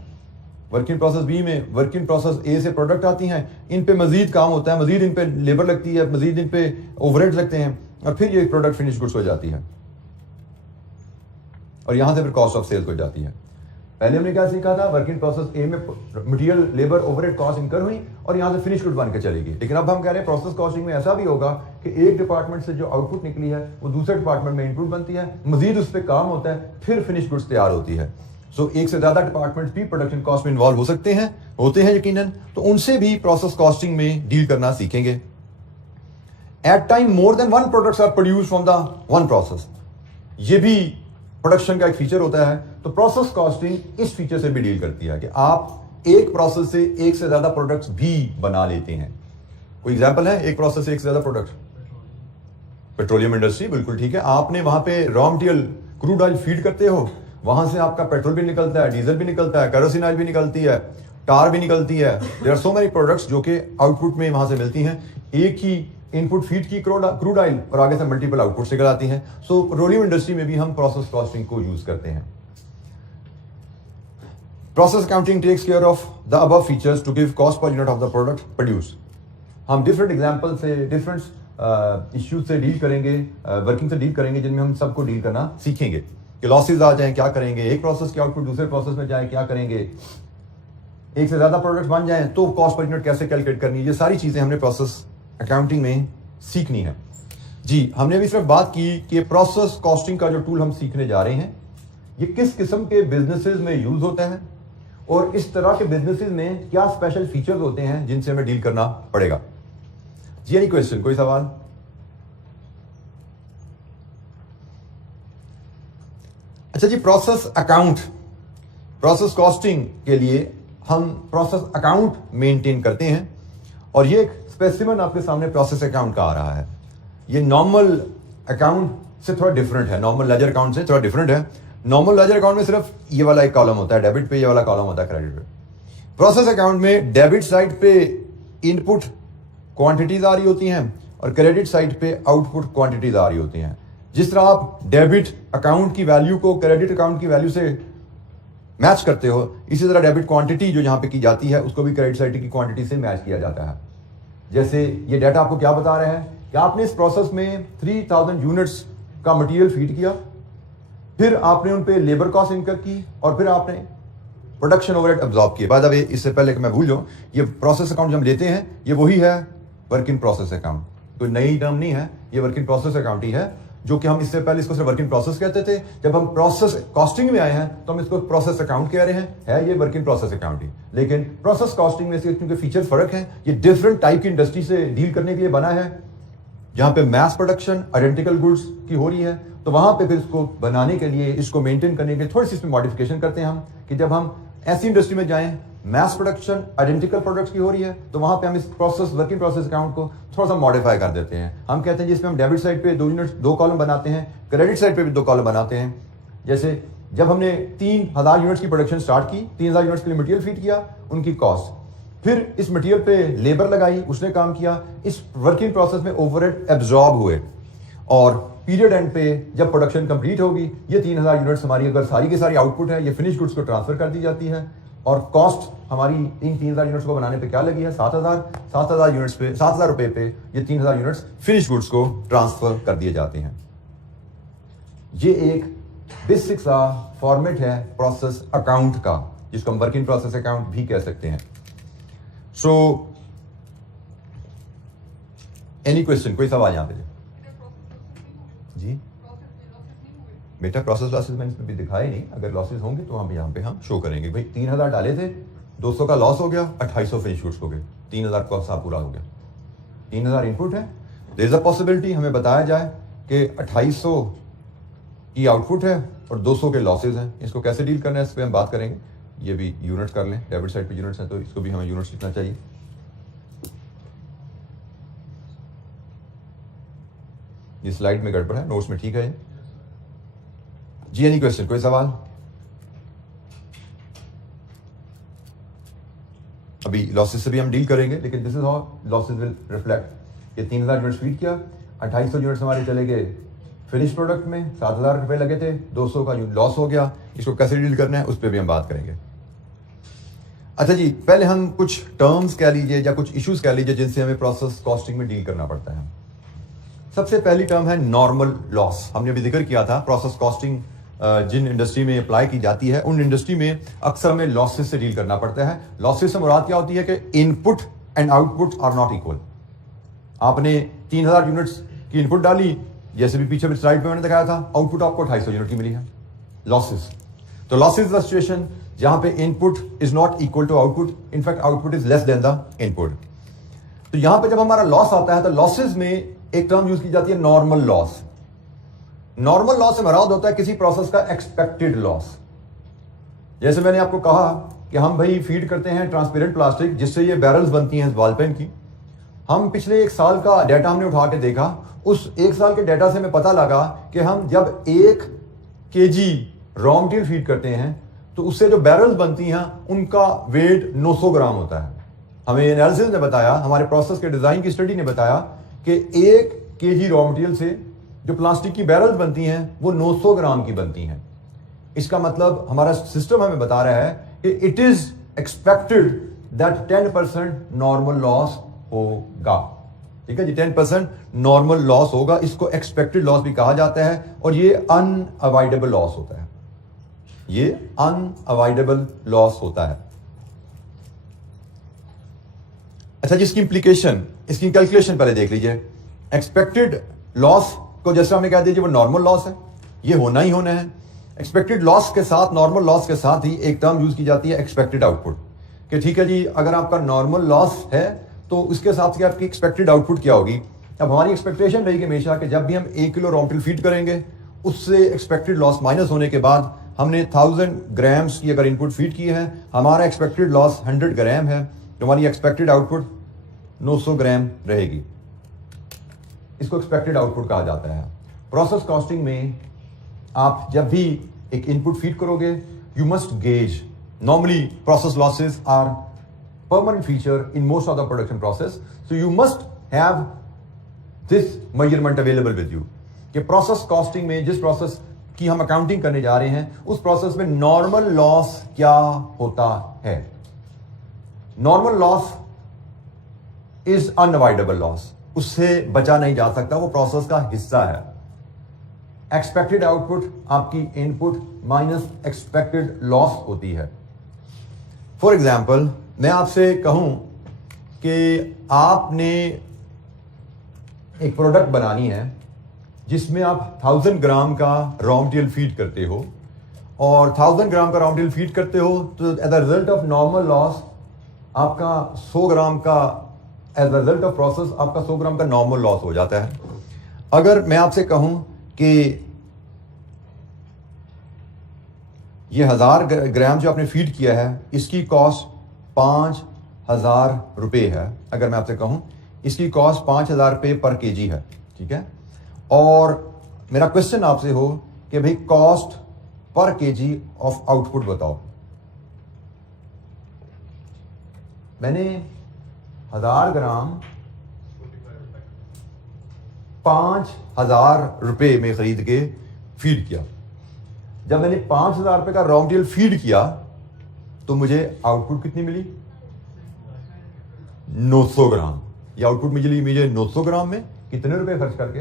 वर्किंग प्रोसेस बी में वर्किंग प्रोसेस ए से प्रोडक्ट आती हैं, इन पे मजीद काम होता है, मजीद इन पे लेबर लगती है, मजीद इन पे ओवरहेड्स लगते हैं और फिर ये प्रोडक्ट फिनिश गुड्स हो जाती है और यहां से फिर कॉस्ट ऑफ सेल्स हो जाती है। पहले हमने क्या सीखा था? वर्किंग प्रोसेस ए में material labour overhead cost incur हुई और यहां से फिनिश गुड बन के चलेगी। लेकिन अब हम कह रहे हैं प्रोसेस कॉस्टिंग में ऐसा भी होगा कि एक डिपार्टमेंट से जो आउटपुट निकली है वो दूसरे डिपार्टमेंट में इनपुट बनती है, मजीद उस पर काम होता है, फिर फिनिश गुड्स तैयार होती है। सो एक से ज्यादा डिपार्टमेंट्स भी प्रोडक्शन कॉस्ट में इन्वॉल्व हो सकते हैं, होते हैं यकीनन, तो उनसे भी प्रोसेस कॉस्टिंग में डील करना सीखेंगे। At time more than one products are produce from the one process, ये भी प्रोडक्शन का एक फीचर होता है। तो प्रोसेस कॉस्टिंग इस फीचर से भी डील करती है कि आप एक प्रोसेस से एक से ज्यादा प्रोडक्ट्स भी बना लेते हैं। कोई एग्जांपल है एक प्रोसेस से एक से ज्यादा प्रोडक्ट? पेट्रोलियम इंडस्ट्री, बिल्कुल ठीक है। आपने वहां पे raw material crude oil feed करते हो, वहां से आपका पेट्रोल भी निकलता है, डीजल भी निकलता है, केरोसिन ऑयल भी निकलती है, टार भी निकलती है। There are so many products जो कि आउटपुट में वहां से मिलती हैं। एक ही इनपुट फीड की क्रूड ऑयल और आगे से मल्टीपल आउटपुट्स निकल आती हैं। सो पेट्रोलियम इंडस्ट्री में भी हम प्रोसेस कॉस्टिंग को यूज करते हैं। Process accounting takes care of the above features to give cost पर unit of the product produce. हम डिफरेंट एग्जांपल से डिफरेंट इश्यूज से डील करेंगे, वर्किंग से डील करेंगे, जिनमें हम सबको डील करना सीखेंगे कि लॉसेज आ जाएं क्या करेंगे, एक प्रोसेस की आउटपुट दूसरे प्रोसेस में जाए क्या करेंगे। एक से ज़्यादा प्रोडक्ट्स बन जाएं तो कॉस्ट पर यूनिट कैसे कैलकुलेट करनी है, ये सारी चीज़ें हमने प्रोसेस अकाउंटिंग में सीखनी है। जी, हमने अभी सिर्फ बात की कि प्रोसेस कॉस्टिंग का जो टूल हम सीखने जा रहे हैं ये किस किस्म के बिजनेसेस में यूज होता है और इस तरह के बिजनेसेस में क्या स्पेशल फीचर्स होते हैं जिनसे हमें डील करना पड़ेगा। जी, एनी क्वेश्चन, कोई सवाल? अच्छा जी, प्रोसेस अकाउंट, प्रोसेस कॉस्टिंग के लिए हम प्रोसेस अकाउंट मेंटेन करते हैं और ये एक स्पेसिमेन आपके सामने प्रोसेस अकाउंट का आ रहा है। ये नॉर्मल अकाउंट से थोड़ा डिफरेंट है, नॉर्मल लेजर अकाउंट से थोड़ा डिफरेंट है। नॉर्मल लेजर अकाउंट में सिर्फ ये वाला एक कॉलम होता है डेबिट पे, ये वाला कॉलम होता है क्रेडिट पे। प्रोसेस अकाउंट में डेबिट साइड पे इनपुट क्वांटिटीज आ रही होती हैं और क्रेडिट साइड पे आउटपुट क्वांटिटीज आ रही होती हैं। जिस तरह आप डेबिट अकाउंट की वैल्यू को क्रेडिट अकाउंट की वैल्यू से मैच करते हो, इसी तरह डेबिट क्वांटिटी जो यहां पे की जाती है उसको भी क्रेडिट साइड की क्वांटिटी से मैच किया जाता है। जैसे ये डाटा आपको क्या बता रहा है कि आपने इस प्रोसेस में 3000 यूनिट्स का मटेरियल फीड किया, फिर आपने उन पे लेबर कॉस्ट इनकर की और फिर आपने प्रोडक्शन ओवरहेड अब्सॉर्ब किए। बाय द वे, इससे पहले कि मैं भूल जाऊं, ये प्रोसेस अकाउंट जो हम लेते हैं ये वही है वर्क इन प्रोसेस अकाउंट, कोई नई टर्म नहीं है, ये वर्क इन प्रोसेस अकाउंट ही है, जो कि हम इससे पहले इसको सिर्फ वर्क इन प्रोसेस कहते थे। जब हम प्रोसेस कॉस्टिंग में आए हैं तो हम इसको प्रोसेस अकाउंट कह रहे हैं, है ये वर्क इन प्रोसेस अकाउंट ही। लेकिन प्रोसेस कॉस्टिंग में से क्योंकि फीचर फर्क है, ये डिफरेंट टाइप की इंडस्ट्री से डील करने के लिए बना है। जहां पे मैस प्रोडक्शन आइडेंटिकल गुड्स की हो रही है तो वहां पे फिर इसको बनाने के लिए, इसको मेंटेन करने के लिए थोड़ी सी इसमें मॉडिफिकेशन करते हैं हम, कि जब हम ऐसी इंडस्ट्री में जाएं मैस प्रोडक्शन आइडेंटिकल प्रोडक्ट्स की हो रही है तो वहां पे हम इस process work in process account को थोड़ा सा मॉडिफाई कर देते हैं। हम कहते हैं जिसमें हम डेबिट साइड पे 2 यूनिट 2 कॉलम बनाते हैं, क्रेडिट साइड पे भी 2 कॉलम बनाते हैं। जैसे जब हमने 3000 यूनिट्स की प्रोडक्शन स्टार्ट की, 3000 यूनिट्स के लिए मटेरियल फीड किया, उनकी कॉस्ट, फिर इस मटेरियल पे लेबर लगाई, उसने काम किया, इस वर्क इन प्रोसेस में ओवरहेड एब्जॉर्ब हुए और पीरियड एंड पे जब प्रोडक्शन कंप्लीट होगी ये 3000 यूनिट्स हमारी अगर सारी की सारी आउटपुट है, ये फिनिश गुड्स को ट्रांसफर कर दी जाती है और कॉस्ट हमारी इन 3000 यूनिट्स को बनाने पे क्या लगी है, 7000 यूनिट्स पे 7000 रुपए पे ये 3000 यूनिट्स फिनिश गुड्स को ट्रांसफर कर दिए जाते हैं। ये एक बेसिक सा फॉर्मेट है प्रोसेस अकाउंट का, जिसको हम वर्क इन प्रोसेस अकाउंट भी कह सकते हैं। सो एनी क्वेश्चन, कोई सवाल यहां पे? जी बेटा, प्रोसेस लॉसेस मैंने इसमें भी दिखाए नहीं, अगर लॉसेस होंगे तो हम यहाँ पे हम शो करेंगे। भाई 3000 डाले थे, 200 का लॉस हो गया, 2800 फिनिश गुड्स हो गए, 3000 का हिसाब पूरा हो गया। 3000 इनपुट है, देयर इज अ पॉसिबिलिटी हमें बताया जाए कि 2800 की आउटपुट है और 200 के लॉसेज हैं। इसको कैसे डील करना है इस पर हम बात करेंगे। ये भी यूनिट्स कर लें, डेबिट साइड पे यूनिट्स हैं तो इसको भी हमें यूनिट्स लिखना चाहिए। ये स्लाइड में गड़बड़ है, नोट्स में ठीक है। जी एनी क्वेश्चन, कोई सवाल? अभी लॉसेस से भी हम डील करेंगे, लेकिन this is how losses will reflect. ये 3000 यूनिट्स फीड किया, 2800 यूनिट्स हमारे चले गए फिनिश प्रोडक्ट में, 7000 रुपए लगे थे, 200 का लॉस हो गया। इसको कैसे डील करना है उस पर भी हम बात करेंगे। अच्छा जी, पहले हम कुछ टर्म्स कह लीजिए या कुछ इश्यूज कह लीजिए जिनसे हमें प्रोसेस कॉस्टिंग में डील करना पड़ता है। सबसे पहली टर्म है नॉर्मल लॉस। हमने अभी जिक्र किया था प्रोसेस कॉस्टिंग जिन इंडस्ट्री में अप्लाई की जाती है उन इंडस्ट्री में अक्सर हमें लॉसेस से डील करना पड़ता है। लॉसेस से मुराद क्या होती है कि input and output are not equal. आपने 3000 यूनिट्स की इनपुट डाली, जैसे भी पीछे स्लाइड पे मैंने दिखाया था, आउटपुट आपको 2800 यूनिट की मिली है, लॉसेस। तो लॉसेस द सिचुएशन जहां पे input is not equal to output, in fact output is less than the input. तो यहां पे जब हमारा लॉस आता है तो लॉसेस में एक टर्म यूज की जाती है नॉर्मल लॉस। नॉर्मल लॉस से मुराद होता है किसी प्रोसेस का एक्सपेक्टेड लॉस। जैसे मैंने आपको कहा कि हम भाई फीड करते हैं ट्रांसपेरेंट प्लास्टिक जिससे ये बैरल्स बनती हैं बॉल पेन की। हम पिछले 1 साल का डाटा हमने उठा के देखा, उस 1 साल के डाटा से हमें पता लगा कि हम जब 1 kg रॉ मटेरियल फीड करते हैं तो उससे जो बैरल्स बनती हैं उनका वेट 900 ग्राम होता है। हमें एनालिसिस ने बताया, हमारे प्रोसेस के डिजाइन की स्टडी ने बताया कि 1 kg रॉ मटेरियल से जो प्लास्टिक की बैरल्स बनती हैं वो 900 ग्राम की बनती हैं। इसका मतलब हमारा सिस्टम हमें बता रहा है कि it is expected that 10% normal loss होगा। ठीक है जी, 10% नॉर्मल लॉस होगा। इसको एक्सपेक्टेड लॉस भी कहा जाता है और ये अनअवॉइडेबल लॉस होता है। ये अनअवॉइडेबल लॉस होता है। अच्छा जी, इसकी इंप्लीकेशन, इसकी कैलकुलेशन पहले देख लीजिए। एक्सपेक्टेड लॉस को जैसे हमें कह दीजिए वो नॉर्मल लॉस है, ये होना ही होना है। एक्सपेक्टेड लॉस के साथ, नॉर्मल लॉस के साथ ही एक टर्म यूज की जाती है एक्सपेक्टेड आउटपुट, कि ठीक है जी, अगर आपका नॉर्मल लॉस है तो उसके साथ से आपकी एक्सपेक्टेड आउटपुट क्या होगी। अब हमारी एक्सपेक्टेशन रहेगी हमेशा कि जब भी हम 1 किलो रॉ मटेरियल फीड करेंगे, उससे एक्सपेक्टेड लॉस माइनस होने के बाद हमने 1000 ग्राम्स की अगर इनपुट फीड की है, हमारा एक्सपेक्टेड लॉस 100 ग्राम है, तो हमारी एक्सपेक्टेड आउटपुट 900 ग्राम रहेगी। इसको एक्सपेक्टेड आउटपुट कहा जाता है। प्रोसेस कॉस्टिंग में आप जब भी एक इनपुट फीड करोगे, you must gauge. Normally process losses are permanent feature in most of the production process, so you must have this measurement available with you कि प्रोसेस कॉस्टिंग में जिस प्रोसेस की हम अकाउंटिंग करने जा रहे हैं, उस प्रोसेस में नॉर्मल लॉस क्या होता है। Normal loss is unavoidable loss, उससे बचा नहीं जा सकता, वो प्रोसेस का हिस्सा है। एक्सपेक्टेड आउटपुट आपकी इनपुट माइनस एक्सपेक्टेड लॉस होती है। फॉर एग्जाम्पल, मैं आपसे कहूं कि आपने एक प्रोडक्ट बनानी है जिसमें आप 1000 ग्राम का रॉ मटेरियल फीड करते हो, और 1000 ग्राम का रॉ मटेरियल फीड करते हो तो as a result of normal loss आपका 100 ग्राम का, as a result of process आपका 100 ग्राम का नॉर्मल लॉस हो जाता है। अगर मैं आपसे कहूं कि ये 1000 ग्राम जो आपने फीड किया है, इसकी कॉस्ट 5000 रुपये है, अगर मैं आपसे कहूं इसकी कॉस्ट 5000 रुपये पर केजी है, ठीक है। और मेरा क्वेश्चन आपसे हो कि भाई कॉस्ट पर केजी ऑफ आउटपुट बताओ। मैंने 1000 ग्राम 5000 रुपये में खरीद के फीड किया। जब मैंने 5000 रुपये का रॉ मटेरियल फीड किया तो मुझे आउटपुट कितनी मिली? 900 ग्राम। ये आउटपुट मुझे 900 ग्राम में कितने रुपए खर्च करके?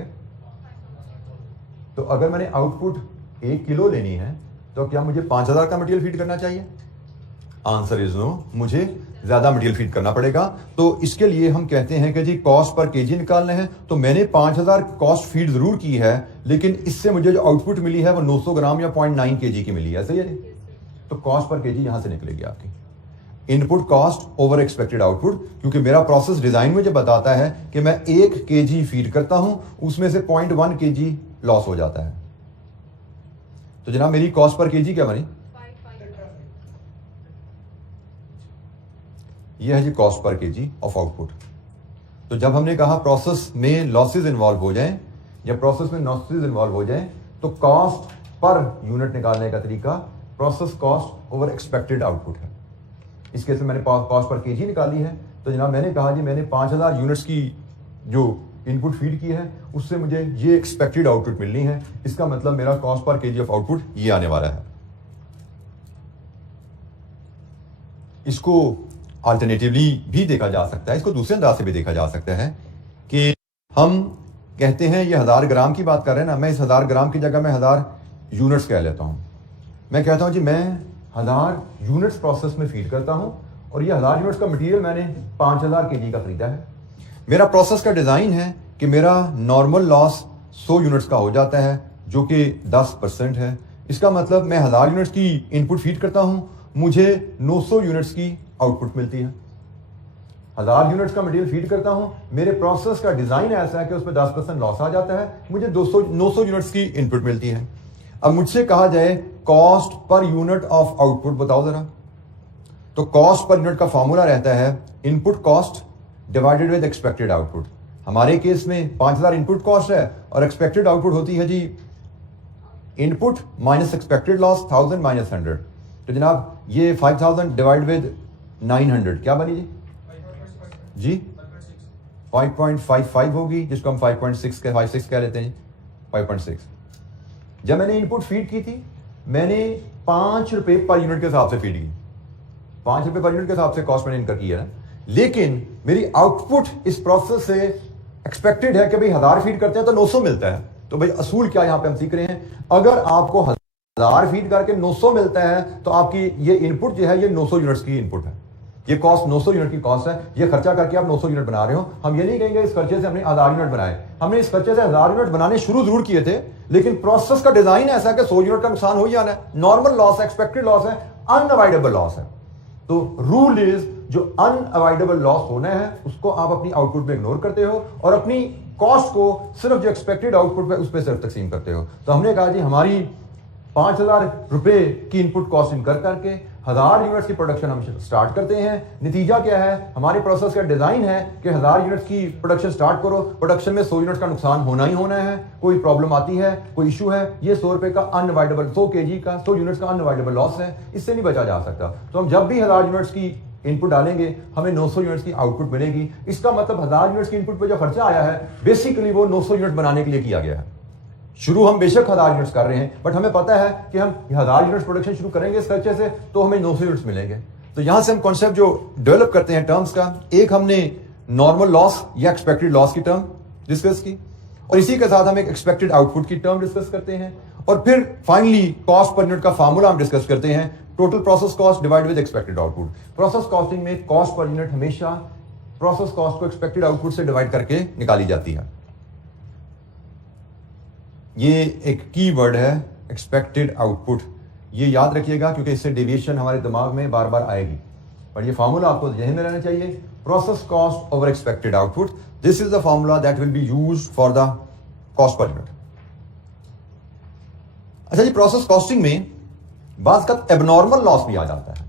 तो अगर मैंने आउटपुट 1 किलो लेनी है तो क्या मुझे 5000 का मटेरियल फीड करना चाहिए? आंसर इज नो, मुझे ज्यादा मटेरियल फीड करना पड़ेगा। तो इसके लिए हम कहते हैं कि जी कॉस्ट पर केजी निकालना है, तो मैंने 5000 कॉस्ट फीड जरूर की है, लेकिन इससे मुझे जो आउटपुट मिली है वो 900 ग्राम या 0.9 केजी की मिली है, सही है। तो कॉस्ट पर केजी यहां से निकलेगी आपकी input cost over expected output, क्योंकि मेरा प्रोसेस डिजाइन मुझे बताता है कि मैं 1 केजी फीड करता हूं, उसमें से 0.1 केजी लॉस हो जाता है। तो जनाब मेरी कॉस्ट पर केजी क्या बनी? यह है जी कॉस्ट पर केजी ऑफ आउटपुट। तो जब हमने कहा प्रोसेस में लॉसेस इन्वॉल्व हो जाएं, या प्रोसेस में लॉसेस इन्वॉल्व हो जाएं, तो कॉस्ट पर यूनिट निकालने का तरीका process cost over expected output है। इस केस में मैंने कॉस्ट पर केजी निकाली है, तो जनाब मैंने कहा जी मैंने 5000 यूनिट्स की जो इनपुट फीड की है, उससे मुझे ये एक्सपेक्टेड आउटपुट मिलनी है। इसका मतलब मेरा कॉस्ट पर केजी ऑफ आउटपुट ये आने वाला है। इसको अल्टरनेटिवली भी देखा जा सकता है, इसको दूसरे अंदाज से भी देखा जा सकता है कि हम कहते हैं ये 1000 ग्राम की बात कर रहे हैं ना, मैं इस 1000 ग्राम की जगह मैं 1000 यूनिट्स कह लेता हूं। मैं कहता हूं जी मैं 1000 यूनिट्स प्रोसेस में फीड करता हूं, और ये 1000 यूनिट्स का मटेरियल मैंने 5000 केजी का खरीदा है। मेरा प्रोसेस का डिजाइन है कि मेरा नॉर्मल लॉस 100 यूनिट्स का हो जाता है, जो कि 10% है। इसका मतलब मैं 1000 यूनिट्स की इनपुट फीड करता हूं, मुझे 900 यूनिट्स की आउटपुट मिलती है। 1000 यूनिट्स का मटेरियल फीड करता हूं, मेरे प्रोसेस का डिजाइन ऐसा है कि उसमें 10% लॉस आ जाता है, मुझे 900 यूनिट्स की इनपुट मिलती है। अब मुझसे कहा जाए cost per unit of output बताओ जरा, तो कॉस्ट पर यूनिट का फॉर्मूला रहता है input cost divided with expected output. हमारे केस में 5000 इनपुट कॉस्ट है और एक्सपेक्टेड आउटपुट होती है जी input minus expected loss 1000 minus 100। तो जनाब ये 5000 डिवाइड विद 900 क्या बनी जी? 5.55 होगी, जिसको हम 5.6 कह लेते हैं। 5.6। जब मैंने इनपुट फीड की थी, मैंने 5 रुपए पर यूनिट के हिसाब से फीड की, 5 रुपए पर यूनिट के हिसाब से कॉस्ट मैंने इनकर की है। लेकिन मेरी आउटपुट इस प्रोसेस से एक्सपेक्टेड है कि भाई 1000 फीड करते हैं तो 900 मिलता है। तो भाई असूल क्या यहां पे हम सीख रहे हैं, अगर आपको 1000 फीड करके 900 मिलता है तो आपकी ये इनपुट जो है ये 900 यूनिट्स की इनपुट है, ये कॉस्ट 900 यूनिट की कॉस्ट है, ये खर्चा करके आप 900 यूनिट बना रहे हो। हम ये नहीं कहेंगे इस खर्चे से हमने 1000 यूनिट बनाए, हमने इस खर्चे से 1000 यूनिट बनाने शुरू जरूर किए थे, लेकिन प्रोसेस का डिजाइन ऐसा है कि 100 यूनिट का नुकसान हो ही जाना है। नॉर्मल लॉस है, एक्सपेक्टेड लॉस है, अनअवॉइडेबल लॉस है। तो रूल इज जो अनअवॉइडेबल लॉस होना है उसको आप अपनी आउटपुट में इग्नोर करते हो और अपनी कॉस्ट को सिर्फ जो एक्सपेक्टेड आउटपुट है उस पर सिर्फ तकसीम करते हो। तो हमने कहा जी हमारी 5000 रुपए की इनपुट कॉस्ट इनकर करके 1000 यूनिट्स की प्रोडक्शन हम स्टार्ट करते हैं। नतीजा क्या है, हमारे प्रोसेस का डिजाइन है कि 1000 यूनिट्स की प्रोडक्शन स्टार्ट करो, प्रोडक्शन में 100 यूनिट्स का नुकसान होना ही होना है। कोई प्रॉब्लम आती है, कोई इशू है, ये 100 रुपए का अनअवॉइडेबल, 100 kg का 100 यूनिट्स का अनअवॉइडेबल लॉस है, इससे नहीं बचा जा सकता। तो हम जब भी 1000 यूनिट्स की इनपुट डालेंगे हमें 900 यूनिट्स की आउटपुट मिलेगी। इसका मतलब 1000 यूनिट्स की इनपुट पे जो खर्चा आया है बेसिकली वो 900 यूनिट बनाने के लिए किया गया है। शुरू हम बेशक 1000 यूनिट्स कर रहे हैं, बट हमें पता है कि हम 1000 यूनिट्स प्रोडक्शन शुरू करेंगे इस खर्चे से तो हमें 900 यूनिट्स मिलेंगे। तो यहां से हम कॉन्सेप्ट जो डेवलप करते हैं टर्म्स का, एक हमने नॉर्मल लॉस या एक्सपेक्टेड लॉस की टर्म डिस्कस की, और इसी के साथ हम एक एक्सपेक्टेड आउटपुट की टर्म डिस्कस करते हैं, और फिर फाइनली कॉस्ट पर यूनिट का फार्मूला हम डिस्कस करते हैं, total process cost divide with expected output. Process costing में कॉस्ट पर यूनिट हमेशा प्रोसेस कॉस्ट को एक्सपेक्टेड आउटपुट से डिवाइड करके निकाली जाती है। ये एक की वर्ड है एक्सपेक्टेड आउटपुट, ये याद रखिएगा क्योंकि इससे डेविएशन हमारे दिमाग में बार बार आएगी, पर ये फार्मूला आपको ध्यान में रहना चाहिए। Process cost over expected output, this is the formula that will be used for the cost per unit. अच्छा जी, प्रोसेस कॉस्टिंग में बात का एबनॉर्मल लॉस भी आ जाता है।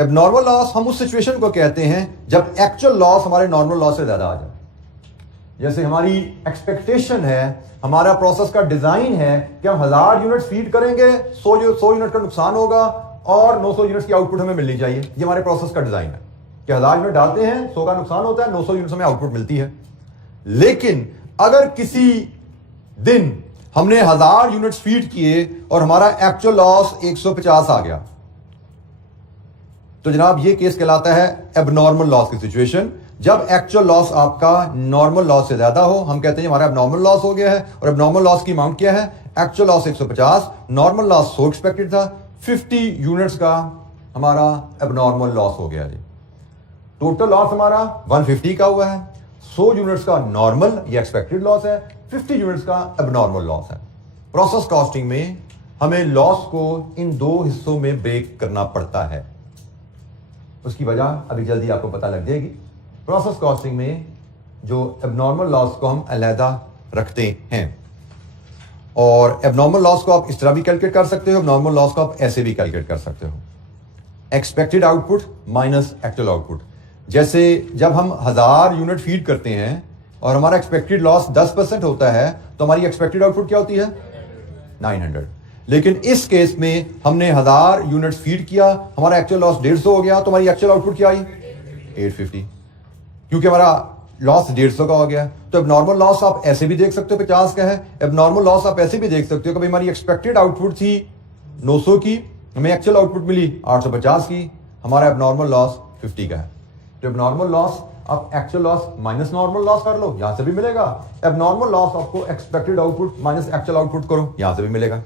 एबनॉर्मल लॉस हम उस सिचुएशन को कहते हैं जब एक्चुअल लॉस हमारे नॉर्मल लॉस से ज्यादा आ जाए। जैसे हमारी एक्सपेक्टेशन है, हमारा प्रोसेस का डिजाइन है कि हम 1000 यूनिट फीड करेंगे, 100 यूनिट का नुकसान होगा और 900 यूनिट्स की आउटपुट हमें मिलनी चाहिए। ये हमारे प्रोसेस का डिजाइन है कि 1000 यूनिट डालते हैं, 100 का नुकसान होता है, 900 यूनिट्स हमें आउटपुट मिलती है। लेकिन अगर किसी दिन हमने 1000 यूनिट्स फीड किए और हमारा एक्चुअल लॉस 150 आ गया, तो जनाब ये केस कहलाता है एबनॉर्मल लॉस की सिचुएशन। जब एक्चुअल लॉस आपका नॉर्मल लॉस से ज्यादा हो, हम कहते हैं हमारा एबनॉर्मल लॉस हो गया है। और एबनॉर्मल लॉस की अमाउंट क्या है, actual loss 150, normal loss 100 expected था, 50 यूनिट्स का हमारा एबनॉर्मल लॉस हो गया जी। टोटल लॉस हमारा 150 का हुआ है, 100 यूनिट्स का नॉर्मल या एक्सपेक्टेड लॉस है, 50 यूनिट्स का एबनॉर्मल लॉस है। प्रोसेस कॉस्टिंग में हमें लॉस को इन दो हिस्सों में ब्रेक करना पड़ता है। उसकी वजह अभी जल्दी आपको पता लग जाएगी। प्रोसेस कॉस्टिंग में जो एबनॉर्मल लॉस को हम अलहदा रखते हैं, और एबनॉर्मल लॉस को आप इस तरह भी कैलकुलेट कर सकते हो, नॉर्मल लॉस को आप ऐसे भी कैलकुलेट कर सकते हो, expected output minus actual output. जैसे जब हम 1000 यूनिट फीड करते हैं और हमारा एक्सपेक्टेड लॉस 10% होता है तो हमारी एक्सपेक्टेड आउटपुट क्या होती है, 900। लेकिन इस केस में हमने 1000 यूनिट्स फीड किया, हमारा एक्चुअल लॉस 150 हो गया, तो हमारी एक्चुअल आउटपुट क्या आई, 850, क्योंकि हमारा लॉस 150 का हो गया। तो एबनॉर्मल लॉस आप ऐसे भी देख सकते हो 50 का है, एबनॉर्मल लॉस आप ऐसे भी देख सकते हो कि भाई हमारी एक्सपेक्टेड आउटपुट थी 900 की, हमें एक्चुअल आउटपुट मिली 850 की, हमारा एबनॉर्मल लॉस 50 का है। तो एबनॉर्मल लॉस आप actual loss minus normal loss कर लो, यहां से भी मिलेगा। एबनॉर्मल लॉस आपको expected output minus actual output करो, यहां से भी मिलेगा।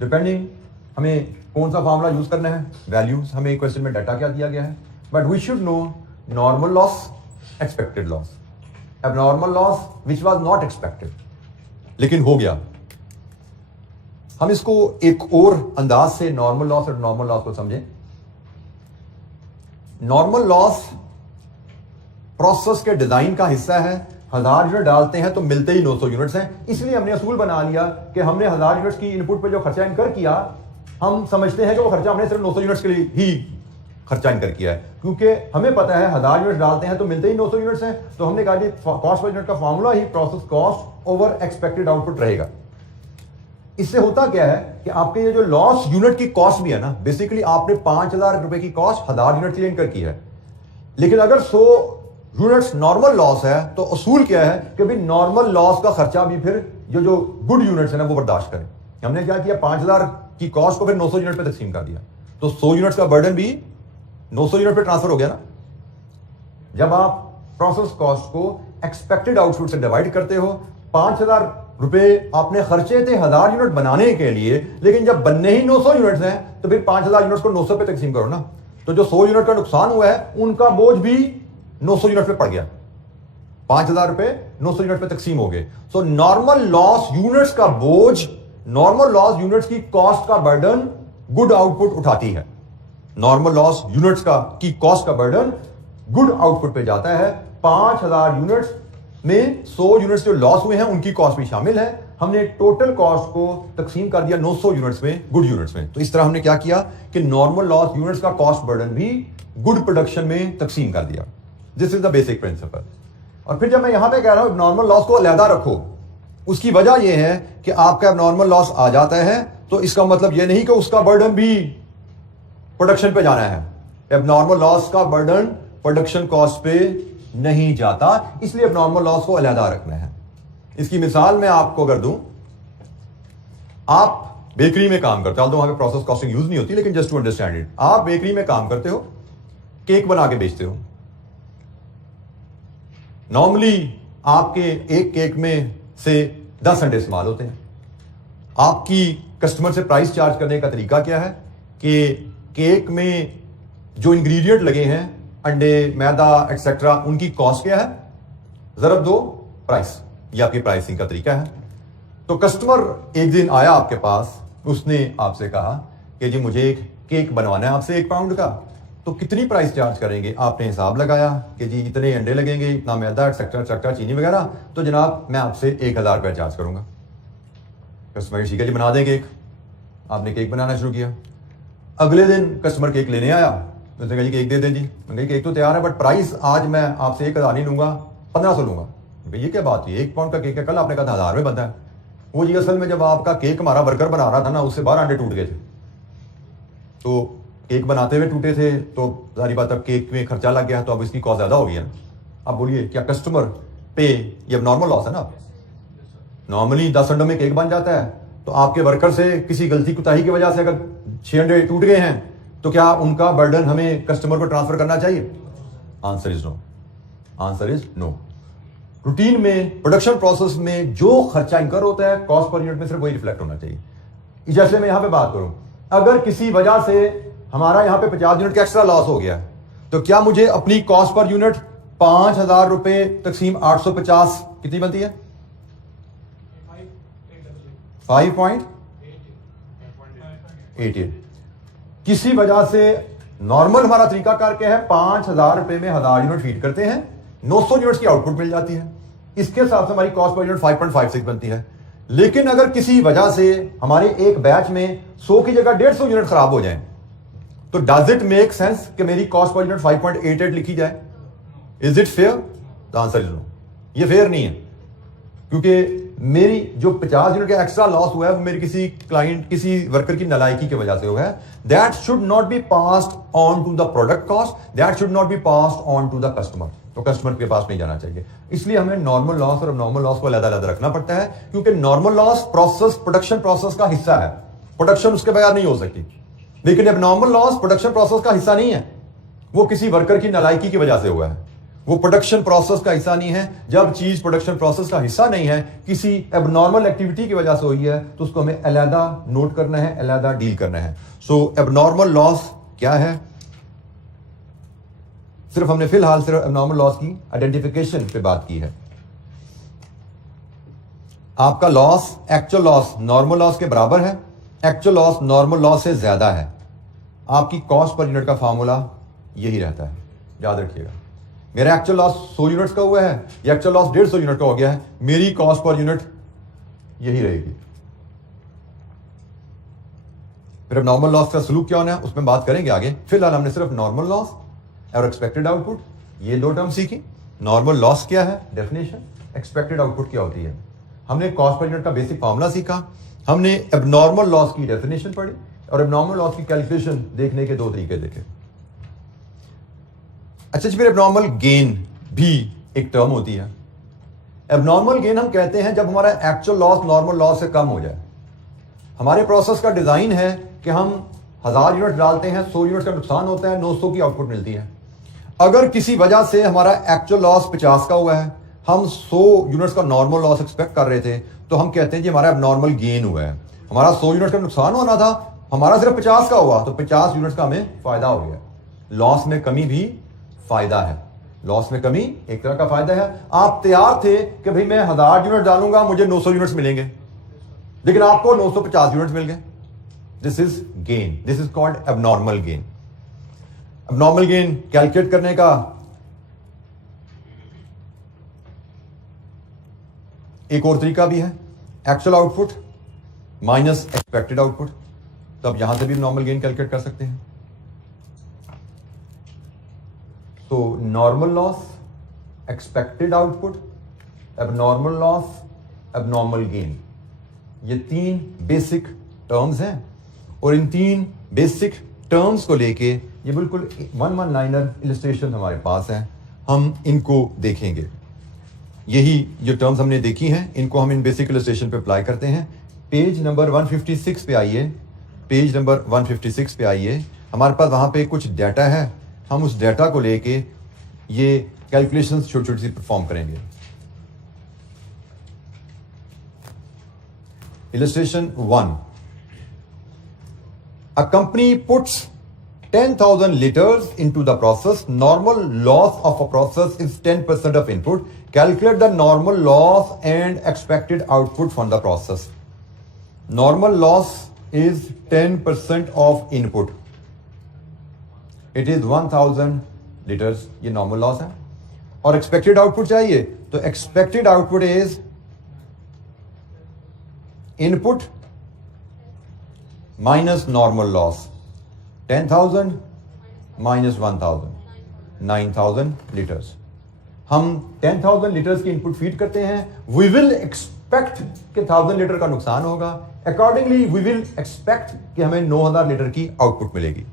डिपेंडिंग हमें कौन सा फॉर्मूला यूज करना है, वैल्यूज हमें क्वेश्चन में डाटा क्या दिया गया है, but we should know normal loss, expected loss, abnormal loss which was not expected लेकिन हो गया। हम इसको एक और अंदाज से नॉर्मल लॉस और नॉर्मल लॉस को समझें। नॉर्मल लॉस प्रोसेस के डिजाइन का हिस्सा है, 1000 यूनिट डालते हैं तो मिलते ही 900 यूनिट्स हैं, इसलिए हमने असूल बना लिया कि हमने 1000 यूनिट्स की इनपुट पे जो खर्चा इनकर किया, हम समझते हैं कि वो खर्चा हमने सिर्फ 900 यूनिट्स के लिए ही खर्चा इनकर किया है, क्योंकि हमें पता है 1000 यूनिट्स डालते हैं तो मिलते ही 900 यूनिट्स हैं। तो हमने कहा कि कॉस्ट पर यूनिट का फॉर्मूला ही process cost over expected output रहेगा। इससे होता क्या है कि आपके ये जो लॉस यूनिट की कॉस्ट भी है ना, बेसिकली आपने 5000 रुपए की कॉस्ट 1000 यूनिट के लिए इनकर की है, लेकिन अगर 100 यूनिट्स नॉर्मल लॉस है तो असूल क्या है कि भाई नॉर्मल लॉस का खर्चा भी फिर जो गुड यूनिट्स है ना वो बर्दाश्त करें। हमने क्या किया, 5000 की कॉस्ट को फिर 900 यूनिट पे तकसीम कर दिया, तो 100 यूनिट्स का बर्डन भी 900 यूनिट पे ट्रांसफर हो गया ना। जब आप प्रोसेस कॉस्ट को एक्सपेक्टेड आउटपुट से डिवाइड करते हो, 5000 रुपए आपने खर्चे थे 1000 यूनिट बनाने के लिए, लेकिन जब बनने ही 900 यूनिट्स हैं तो फिर 5000 यूनिट्स को 900 पे तकसीम करो ना, तो जो 100 यूनिट का नुकसान हुआ है उनका बोझ भी 900 यूनिट पे पड़ गया। 5000 रुपए 900 यूनिट पे तकसीम हो गए। सो नॉर्मल लॉस यूनिट्स का बोझ, नॉर्मल लॉस यूनिट्स की कॉस्ट का बर्डन गुड आउटपुट उठाती है। नॉर्मल लॉस यूनिट्स का की कॉस्ट का बर्डन गुड आउटपुट पे जाता है। 5000 यूनिट्स में 100 यूनिट्स जो लॉस हुए हैं उनकी कॉस्ट भी शामिल है। हमने टोटल कॉस्ट को तकसीम कर दिया 900 यूनिट्स में, गुड यूनिट्स में। तो इस तरह हमने क्या किया कि नॉर्मल लॉस यूनिट्स का कॉस्ट बर्डन भी गुड प्रोडक्शन में तकसीम कर दिया। This is the basic principle. और फिर जब मैं यहां पे कह रहा हूं नॉर्मल लॉस को अलहदा रखो, उसकी वजह यह है कि आपका नॉर्मल लॉस आ जाता है तो इसका मतलब यह नहीं कि उसका बर्डन भी प्रोडक्शन पे जाना है। एबनॉर्मल लॉस का बर्डन प्रोडक्शन कॉस्ट पे नहीं जाता, इसलिए एबनॉर्मल लॉस को अलहदा रखना है। इसकी मिसाल मैं आपको अगर दूं, आप बेकरी में काम करते हो, वहां पे प्रोसेस कॉस्टिंग यूज नहीं होती, लेकिन जस्ट टू अंडरस्टैंड इट, आप बेकरी में काम करते हो, केक बना के बेचते हो। नॉर्मली आपके एक केक में से 10 अंडे इस्तेमाल होते हैं। आपकी कस्टमर से प्राइस चार्ज करने का तरीका क्या है कि केक में जो इंग्रेडिएंट लगे हैं, अंडे, मैदा एक्सेट्रा, उनकी कॉस्ट क्या है, ज़रब दो प्राइस, ये आपकी प्राइसिंग का तरीका है। तो कस्टमर एक दिन आया आपके पास, उसने आपसे कहा कि जी मुझे एक केक बनवाना है आपसे 1 पाउंड का, तो कितनी प्राइस चार्ज करेंगे? आपने हिसाब लगाया कि जी इतने अंडे लगेंगे, इतना मैदा एक्सेट्रा एक्सेट्रा, चीनी वगैरह, तो जनाब मैं आपसे 1000 रुपया चार्ज करूंगा। कस्टमर ठीक है जी बना दें केक। आपने केक बनाना शुरू किया। अगले दिन कस्टमर केक लेने आया, उसने कहा जी केक दे दें जी। मैंने केक तो तैयार है बट प्राइस आज मैं आपसे 1000 नहीं लूंगा, 1500 लूंगा। ये क्या बात है, 1 पाउंड का केक है, कल आपने कहा 1000 में बनता है। वो जी असल में जब आपका केक हमारा वर्कर बना रहा था ना, उससे 12 अंडे टूट गए थे, तो केक बनाते हुए टूटे थे, तो सारी बात अब केक में खर्चा लग गया, तो अब इसकी कॉस्ट ज्यादा हो गई है। अब बोलिए क्या कस्टमर पे, ये अब नॉर्मल लॉस है ना। नॉर्मली 10 अंडों में केक बन जाता है, तो आपके वर्कर से किसी गलती कुताही की वजह से अगर 6 अंडे टूट गए हैं, तो क्या उनका बर्डन हमें कस्टमर को ट्रांसफर करना चाहिए? Answer is no. Answer is no. Routine में, प्रोडक्शन प्रोसेस में जो खर्चा इंकर होता है, कॉस्ट पर यूनिट में सिर्फ वही रिफ्लेक्ट होना चाहिए। जैसे मैं यहां पे बात करूं, अगर किसी वजह से हमारा यहां पे 50 यूनिट का एक्स्ट्रा लॉस हो गया, तो क्या मुझे अपनी कॉस्ट पर यूनिट 5000 रुपए तकसीम 850 कितनी बनती है? 5.88। किसी वजह से नॉर्मल हमारा तरीका करके है 5000 रुपए में 1000 यूनिट फीड करते हैं, 900 यूनिट्स की आउटपुट मिल जाती है। इसके हिसाब से हमारी कॉस्ट पर यूनिट 5.56 बनती है। लेकिन अगर किसी वजह से हमारे एक बैच में 100 की जगह 150 यूनिट खराब हो जाए, तो डज इट मेक सेंस कि मेरी कॉस्ट पर यूनिट 5.88 लिखी जाए? Is it fair? The answer is no. ये फेयर नहीं है, क्योंकि मेरी जो 50 यूनिट का एक्स्ट्रा लॉस हुआ है वो मेरी किसी क्लाइंट, किसी वर्कर की नालायकी की वजह से हुआ है। That should not be passed on to the product cost, that should not be passed on to the customer. तो कस्टमर के पास नहीं जाना चाहिए। इसलिए हमें नॉर्मल लॉस और नॉर्मल लॉस को अलग-अलग रखना पड़ता है, क्योंकि normal loss process, production process का हिस्सा है, प्रोडक्शन उसके बगैर नहीं हो सकती। लेकिन अब नॉर्मल लॉस प्रोडक्शन प्रोसेस का हिस्सा नहीं है, वो किसी वर्कर की नालायकी की वजह से हुआ है, वो प्रोडक्शन प्रोसेस का हिस्सा नहीं है। जब चीज प्रोडक्शन प्रोसेस का हिस्सा नहीं है, किसी एबनॉर्मल एक्टिविटी की वजह से हुई है, तो उसको हमें अलहदा नोट करना है, अलहदा डील करना है। सो एबनॉर्मल लॉस क्या है? सिर्फ हमने फिलहाल सिर्फ एबनॉर्मल लॉस की आइडेंटिफिकेशन पे बात की है। आपका loss actual loss normal loss के बराबर है, एक्चुअल लॉस नॉर्मल लॉस से ज्यादा है। आपकी कॉस्ट पर यूनिट का फार्मूला यही रहता है, याद रखिएगा। मेरा एक्चुअल लॉस 100 यूनिट्स का हुआ है, या एक्चुअल लॉस 150 यूनिट का हो गया है, मेरी कॉस्ट पर यूनिट यही रहेगी। फिर अब नॉर्मल लॉस का सलूक क्या होना है उसमें बात करेंगे आगे। फिलहाल हमने सिर्फ नॉर्मल लॉस और एक्सपेक्टेड आउटपुट, ये 2 टर्म सीखी। नॉर्मल लॉस क्या है डेफिनेशन, एक्सपेक्टेड आउटपुट क्या होती है। हमने कॉस्ट पर यूनिट का बेसिक फार्मूला सीखा, हमने एबनॉर्मल लॉस की डेफिनेशन पढ़ी, और एबनॉर्मल लॉस की कैलकुलेशन देखने के 2 तरीके देखे। अच्छा जी, फिर एबनॉर्मल गेन भी एक टर्म होती है। एबनॉर्मल गेन हम कहते हैं जब हमारा एक्चुअल लॉस नॉर्मल लॉस से कम हो जाए। हमारे प्रोसेस का डिजाइन है कि हम 1000 यूनिट डालते हैं, 100 यूनिट का नुकसान होता है, 900 की आउटपुट मिलती है। अगर किसी वजह से हमारा एक्चुअल लॉस 50 का हुआ है, हम 100 यूनिट्स का नॉर्मल लॉस एक्सपेक्ट कर रहे थे, तो हम कहते हैं जी हमारा एबनॉर्मल गेन हुआ है। हमारा 100 यूनिट का नुकसान होना था, हमारा सिर्फ 50 का हुआ, तो 50 यूनिट्स का हमें फायदा हो गया। लॉस में कमी भी फायदा है, लॉस में कमी एक तरह का फायदा है। आप तैयार थे कि भाई मैं 1000 यूनिट डालूंगा मुझे 900 यूनिट्स मिलेंगे, लेकिन आपको 950 यूनिट्स मिल गए। This is gain, this is called abnormal gain. Abnormal gain calculate करने का एक और तरीका भी है, actual output minus expected output. तो आप यहां से भी नॉर्मल गेन कैलकुलेट कर सकते हैं। तो normal loss, expected output, abnormal loss, abnormal gain, ये 3 बेसिक टर्म्स हैं और इन 3 बेसिक टर्म्स को लेके ये बिल्कुल 1 लाइनर इलस्ट्रेशन हमारे पास है, हम इनको देखेंगे। यही जो टर्म्स हमने देखी हैं इनको हम इन बेसिक इलस्ट्रेशन पे अप्लाई करते हैं। पेज नंबर 156 पे आइए, पेज नंबर 156 पे आइए। हमारे पास वहां पे कुछ डाटा है, हम उस डाटा को लेके ये कैलकुलेशंस छोटी छोटी सी परफॉर्म करेंगे। Illustration 1, a company puts 10,000 liters into the process. Normal loss of a process is 10% of input. Calculate the normal loss and expected output from the process. Normal loss is 10% of input. It is 1000 liters. ये normal loss है। और expected output चाहिए तो expected output is input minus normal loss. 10,000 minus 1,000, 9,000 litres. हम 10,000 litres की input feed करते हैं। We will expect कि 1000 लीटर का नुकसान होगा, अकॉर्डिंगली वी विल एक्सपेक्ट कि हमें 9000 लीटर की आउटपुट मिलेगी।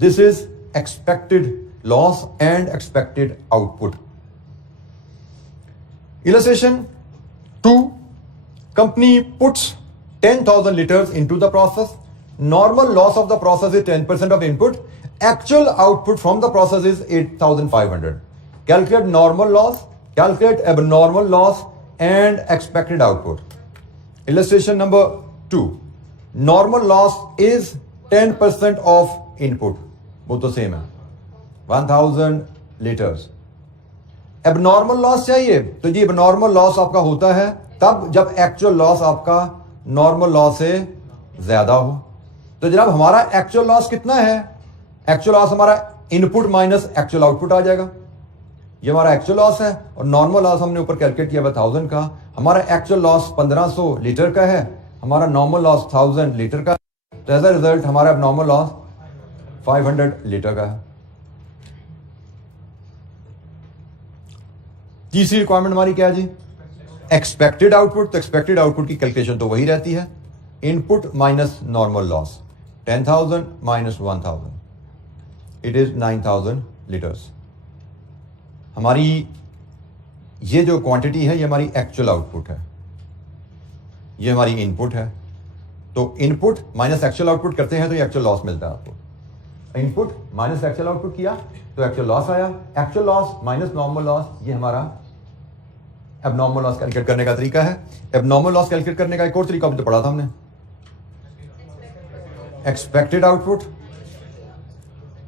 This is expected loss and expected output. Illustration 2, company puts 10,000 liters into the process. Normal loss of the process is 10% of input. Actual output from the process is 8,500. Calculate normal loss, calculate abnormal loss and expected output. Illustration number 2. Normal loss is 10% of input. Both the same है, 1000 liters. Abnormal loss चाहिए तो जी abnormal loss आपका होता है तब जब actual loss आपका normal loss से ज्यादा हो। तो जनाब हमारा एक्चुअल लॉस कितना है? एक्चुअल लॉस हमारा इनपुट माइनस एक्चुअल आउटपुट आ जाएगा। ये हमारा एक्चुअल लॉस है और नॉर्मल लॉस हमने ऊपर कैलकुलेट किया 1000 का। हमारा एक्चुअल लॉस 1500 लीटर का है, हमारा नॉर्मल लॉस 1000 लीटर का। तो एज अ रिजल्ट हमारा नॉर्मल लॉस 500 लीटर का है। तीसरी रिक्वायरमेंट हमारी क्या है जी? Expected output. तो एक्सपेक्टेड आउटपुट की कैलकुलेशन तो वही रहती है, input minus normal loss. 10,000 minus 1000, it is 9,000 litres. हमारी ये जो क्वांटिटी है ये हमारी एक्चुअल आउटपुट है, ये हमारी इनपुट है। तो इनपुट माइनस एक्चुअल आउटपुट करते हैं तो ये एक्चुअल लॉस मिलता है आपको। इनपुट माइनस एक्चुअल आउटपुट किया तो एक्चुअल लॉस आया। Actual loss minus normal loss, ये हमारा एबनॉर्मल लॉस कैलकुलेट करने का तरीका है। एबनॉर्मल लॉस कैलकुलेट करने का एक और तरीका तो पढ़ा था हमने, expected output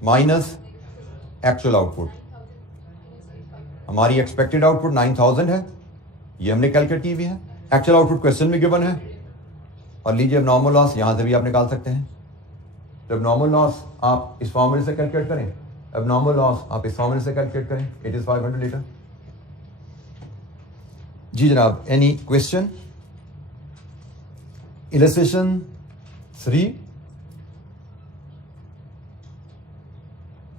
minus actual output. हमारी एक्सपेक्टेड आउटपुट 9000 है, ये हमने कैलकुलेट की हुई है। एक्चुअल आउटपुट क्वेश्चन में गिवन है। और लीजिए एबनॉर्मल लॉस यहां से भी आप निकाल सकते हैं। तो एबनॉर्मल लॉस आप इस फॉर्मूले से कैलकुलेट करें, एबनॉर्मल लॉस आप इस फॉर्मूले से कैलकुलेट करें, इट इज 500 लीटर। जी जनाब, any question? Illustration 3,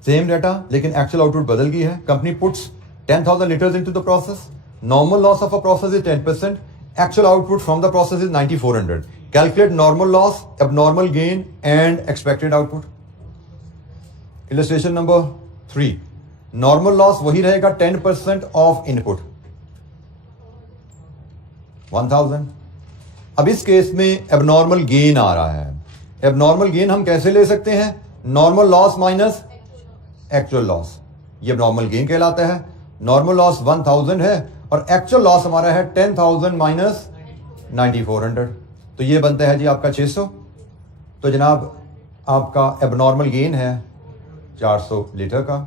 same data लेकिन एक्चुअल आउटपुट बदल गई है। Company puts 10,000 liters into the process. Normal loss of a process is 10%. Actual output from the process is 9,400. Calculate normal loss, abnormal gain and expected output. Illustration number 3. Normal loss वही रहेगा 10% of input 1000। अब इस case में abnormal gain आ रहा है। abnormal gain हम कैसे ले सकते हैं? Normal loss minus actual loss, ये नॉर्मल गेन कहलाता है। नॉर्मल लॉस 1000 है और एक्चुअल लॉस हमारा है 10,000 माइनस 9,400, तो ये बनता है जी आपका 600। तो जनाब आपका एबनॉर्मल गेन है 400 लीटर का।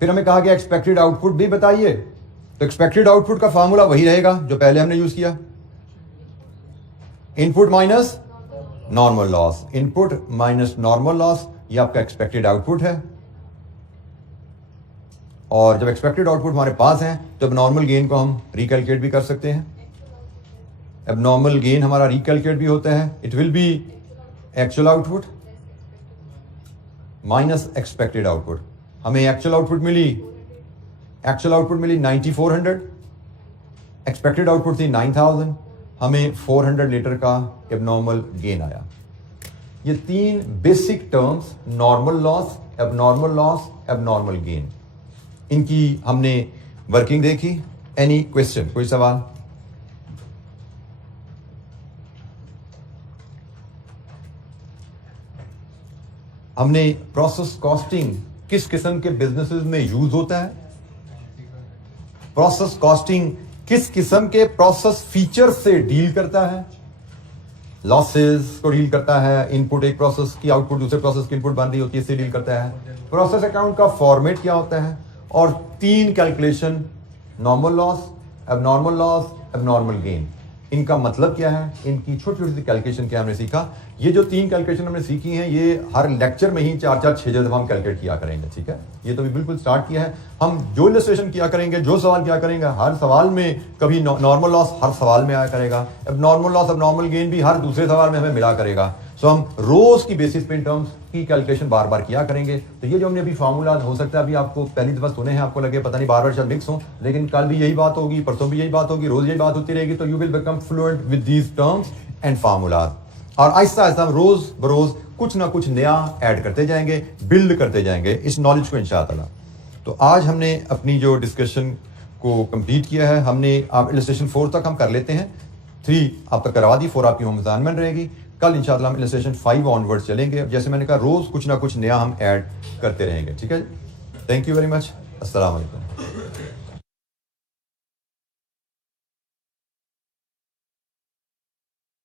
फिर हमें कहा गया एक्सपेक्टेड आउटपुट भी बताइए, तो एक्सपेक्टेड आउटपुट का फार्मूला वही रहेगा जो पहले हमने यूज किया, input minus normal loss. Input minus normal loss, ये आपका एक्सपेक्टेड आउटपुट है। और जब एक्सपेक्टेड आउटपुट हमारे पास है तो अब नॉर्मल गेन को हम रिकैलकुलेट भी कर सकते हैं। अब नॉर्मल गेन हमारा रिकैलकुलेट भी होता है, it will be actual output minus expected output. हमें एक्चुअल आउटपुट मिली 9400, एक्सपेक्टेड आउटपुट थी 9000, हमें 400 लीटर का एबनॉर्मल गेन आया। ये 3 basic terms, normal loss, abnormal gain, इनकी हमने वर्किंग देखी। एनी क्वेश्चन, कोई सवाल? हमने प्रोसेस कॉस्टिंग किस किस्म के बिजनेसेस में यूज होता है, प्रोसेस कॉस्टिंग किस किस्म के प्रोसेस फीचर से डील करता है, लॉसेस को डील करता है, इनपुट एक प्रोसेस की आउटपुट दूसरे प्रोसेस की इनपुट बन रही होती है, इससे डील करता है, प्रोसेस अकाउंट का फॉर्मेट क्या होता है, और 3 calculation, normal loss, abnormal gain, इनका मतलब क्या है, इनकी छोटी छोटी सी कैलकुलेशन क्या हमने सीखा। ये जो 3 कैलकुलेशन हमने सीखी हैं, ये हर लेक्चर में ही 4-4, 6 दफा हम कैलकुलेट किया करेंगे, ठीक है। ये तो भी बिल्कुल स्टार्ट किया है। हम जो इलस्ट्रेशन किया करेंगे, जो सवाल किया करेंगे, हर सवाल में कभी नॉर्मल लॉस हर सवाल में आया करेगा, एबनॉर्मल लॉस, एबनॉर्मल गेन भी हर दूसरे सवाल में हमें मिला करेगा। सो हम रोज की बेसिस पे इन टर्म्स की कैलकुलेशन बार बार किया करेंगे। तो ये जो हमने अभी फार्मूला, हो सकता है अभी आपको पहली दफा सुने हैं, आपको लगे पता नहीं बार बार शायद मिक्स हो, लेकिन कल भी यही बात होगी, परसों भी यही बात होगी, रोज यही बात होती रहेगी। तो you will become fluent with these terms and formulas. और आहिस्ता आहिस्ता हम रोज बरोज कुछ ना कुछ नया ऐड करते जाएंगे, बिल्ड करते जाएंगे इस नॉलेज को इंशाअल्लाह। तो आज हमने अपनी जो डिस्कशन को कंप्लीट किया है, हमने आप इलस्ट्रेशन 4 तक हम कर लेते हैं, 3 आपका करवा दी, 4 आपकी होम असाइनमेंट रहेगी। कल इंशाअल्लाह हम इलस्ट्रेशन 5 ऑनवर्ड्स चलेंगे। जैसे मैंने कहा, रोज कुछ ना कुछ नया हम ऐड करते रहेंगे, ठीक है। Thank you very much. अस्सलाम वालेकुम।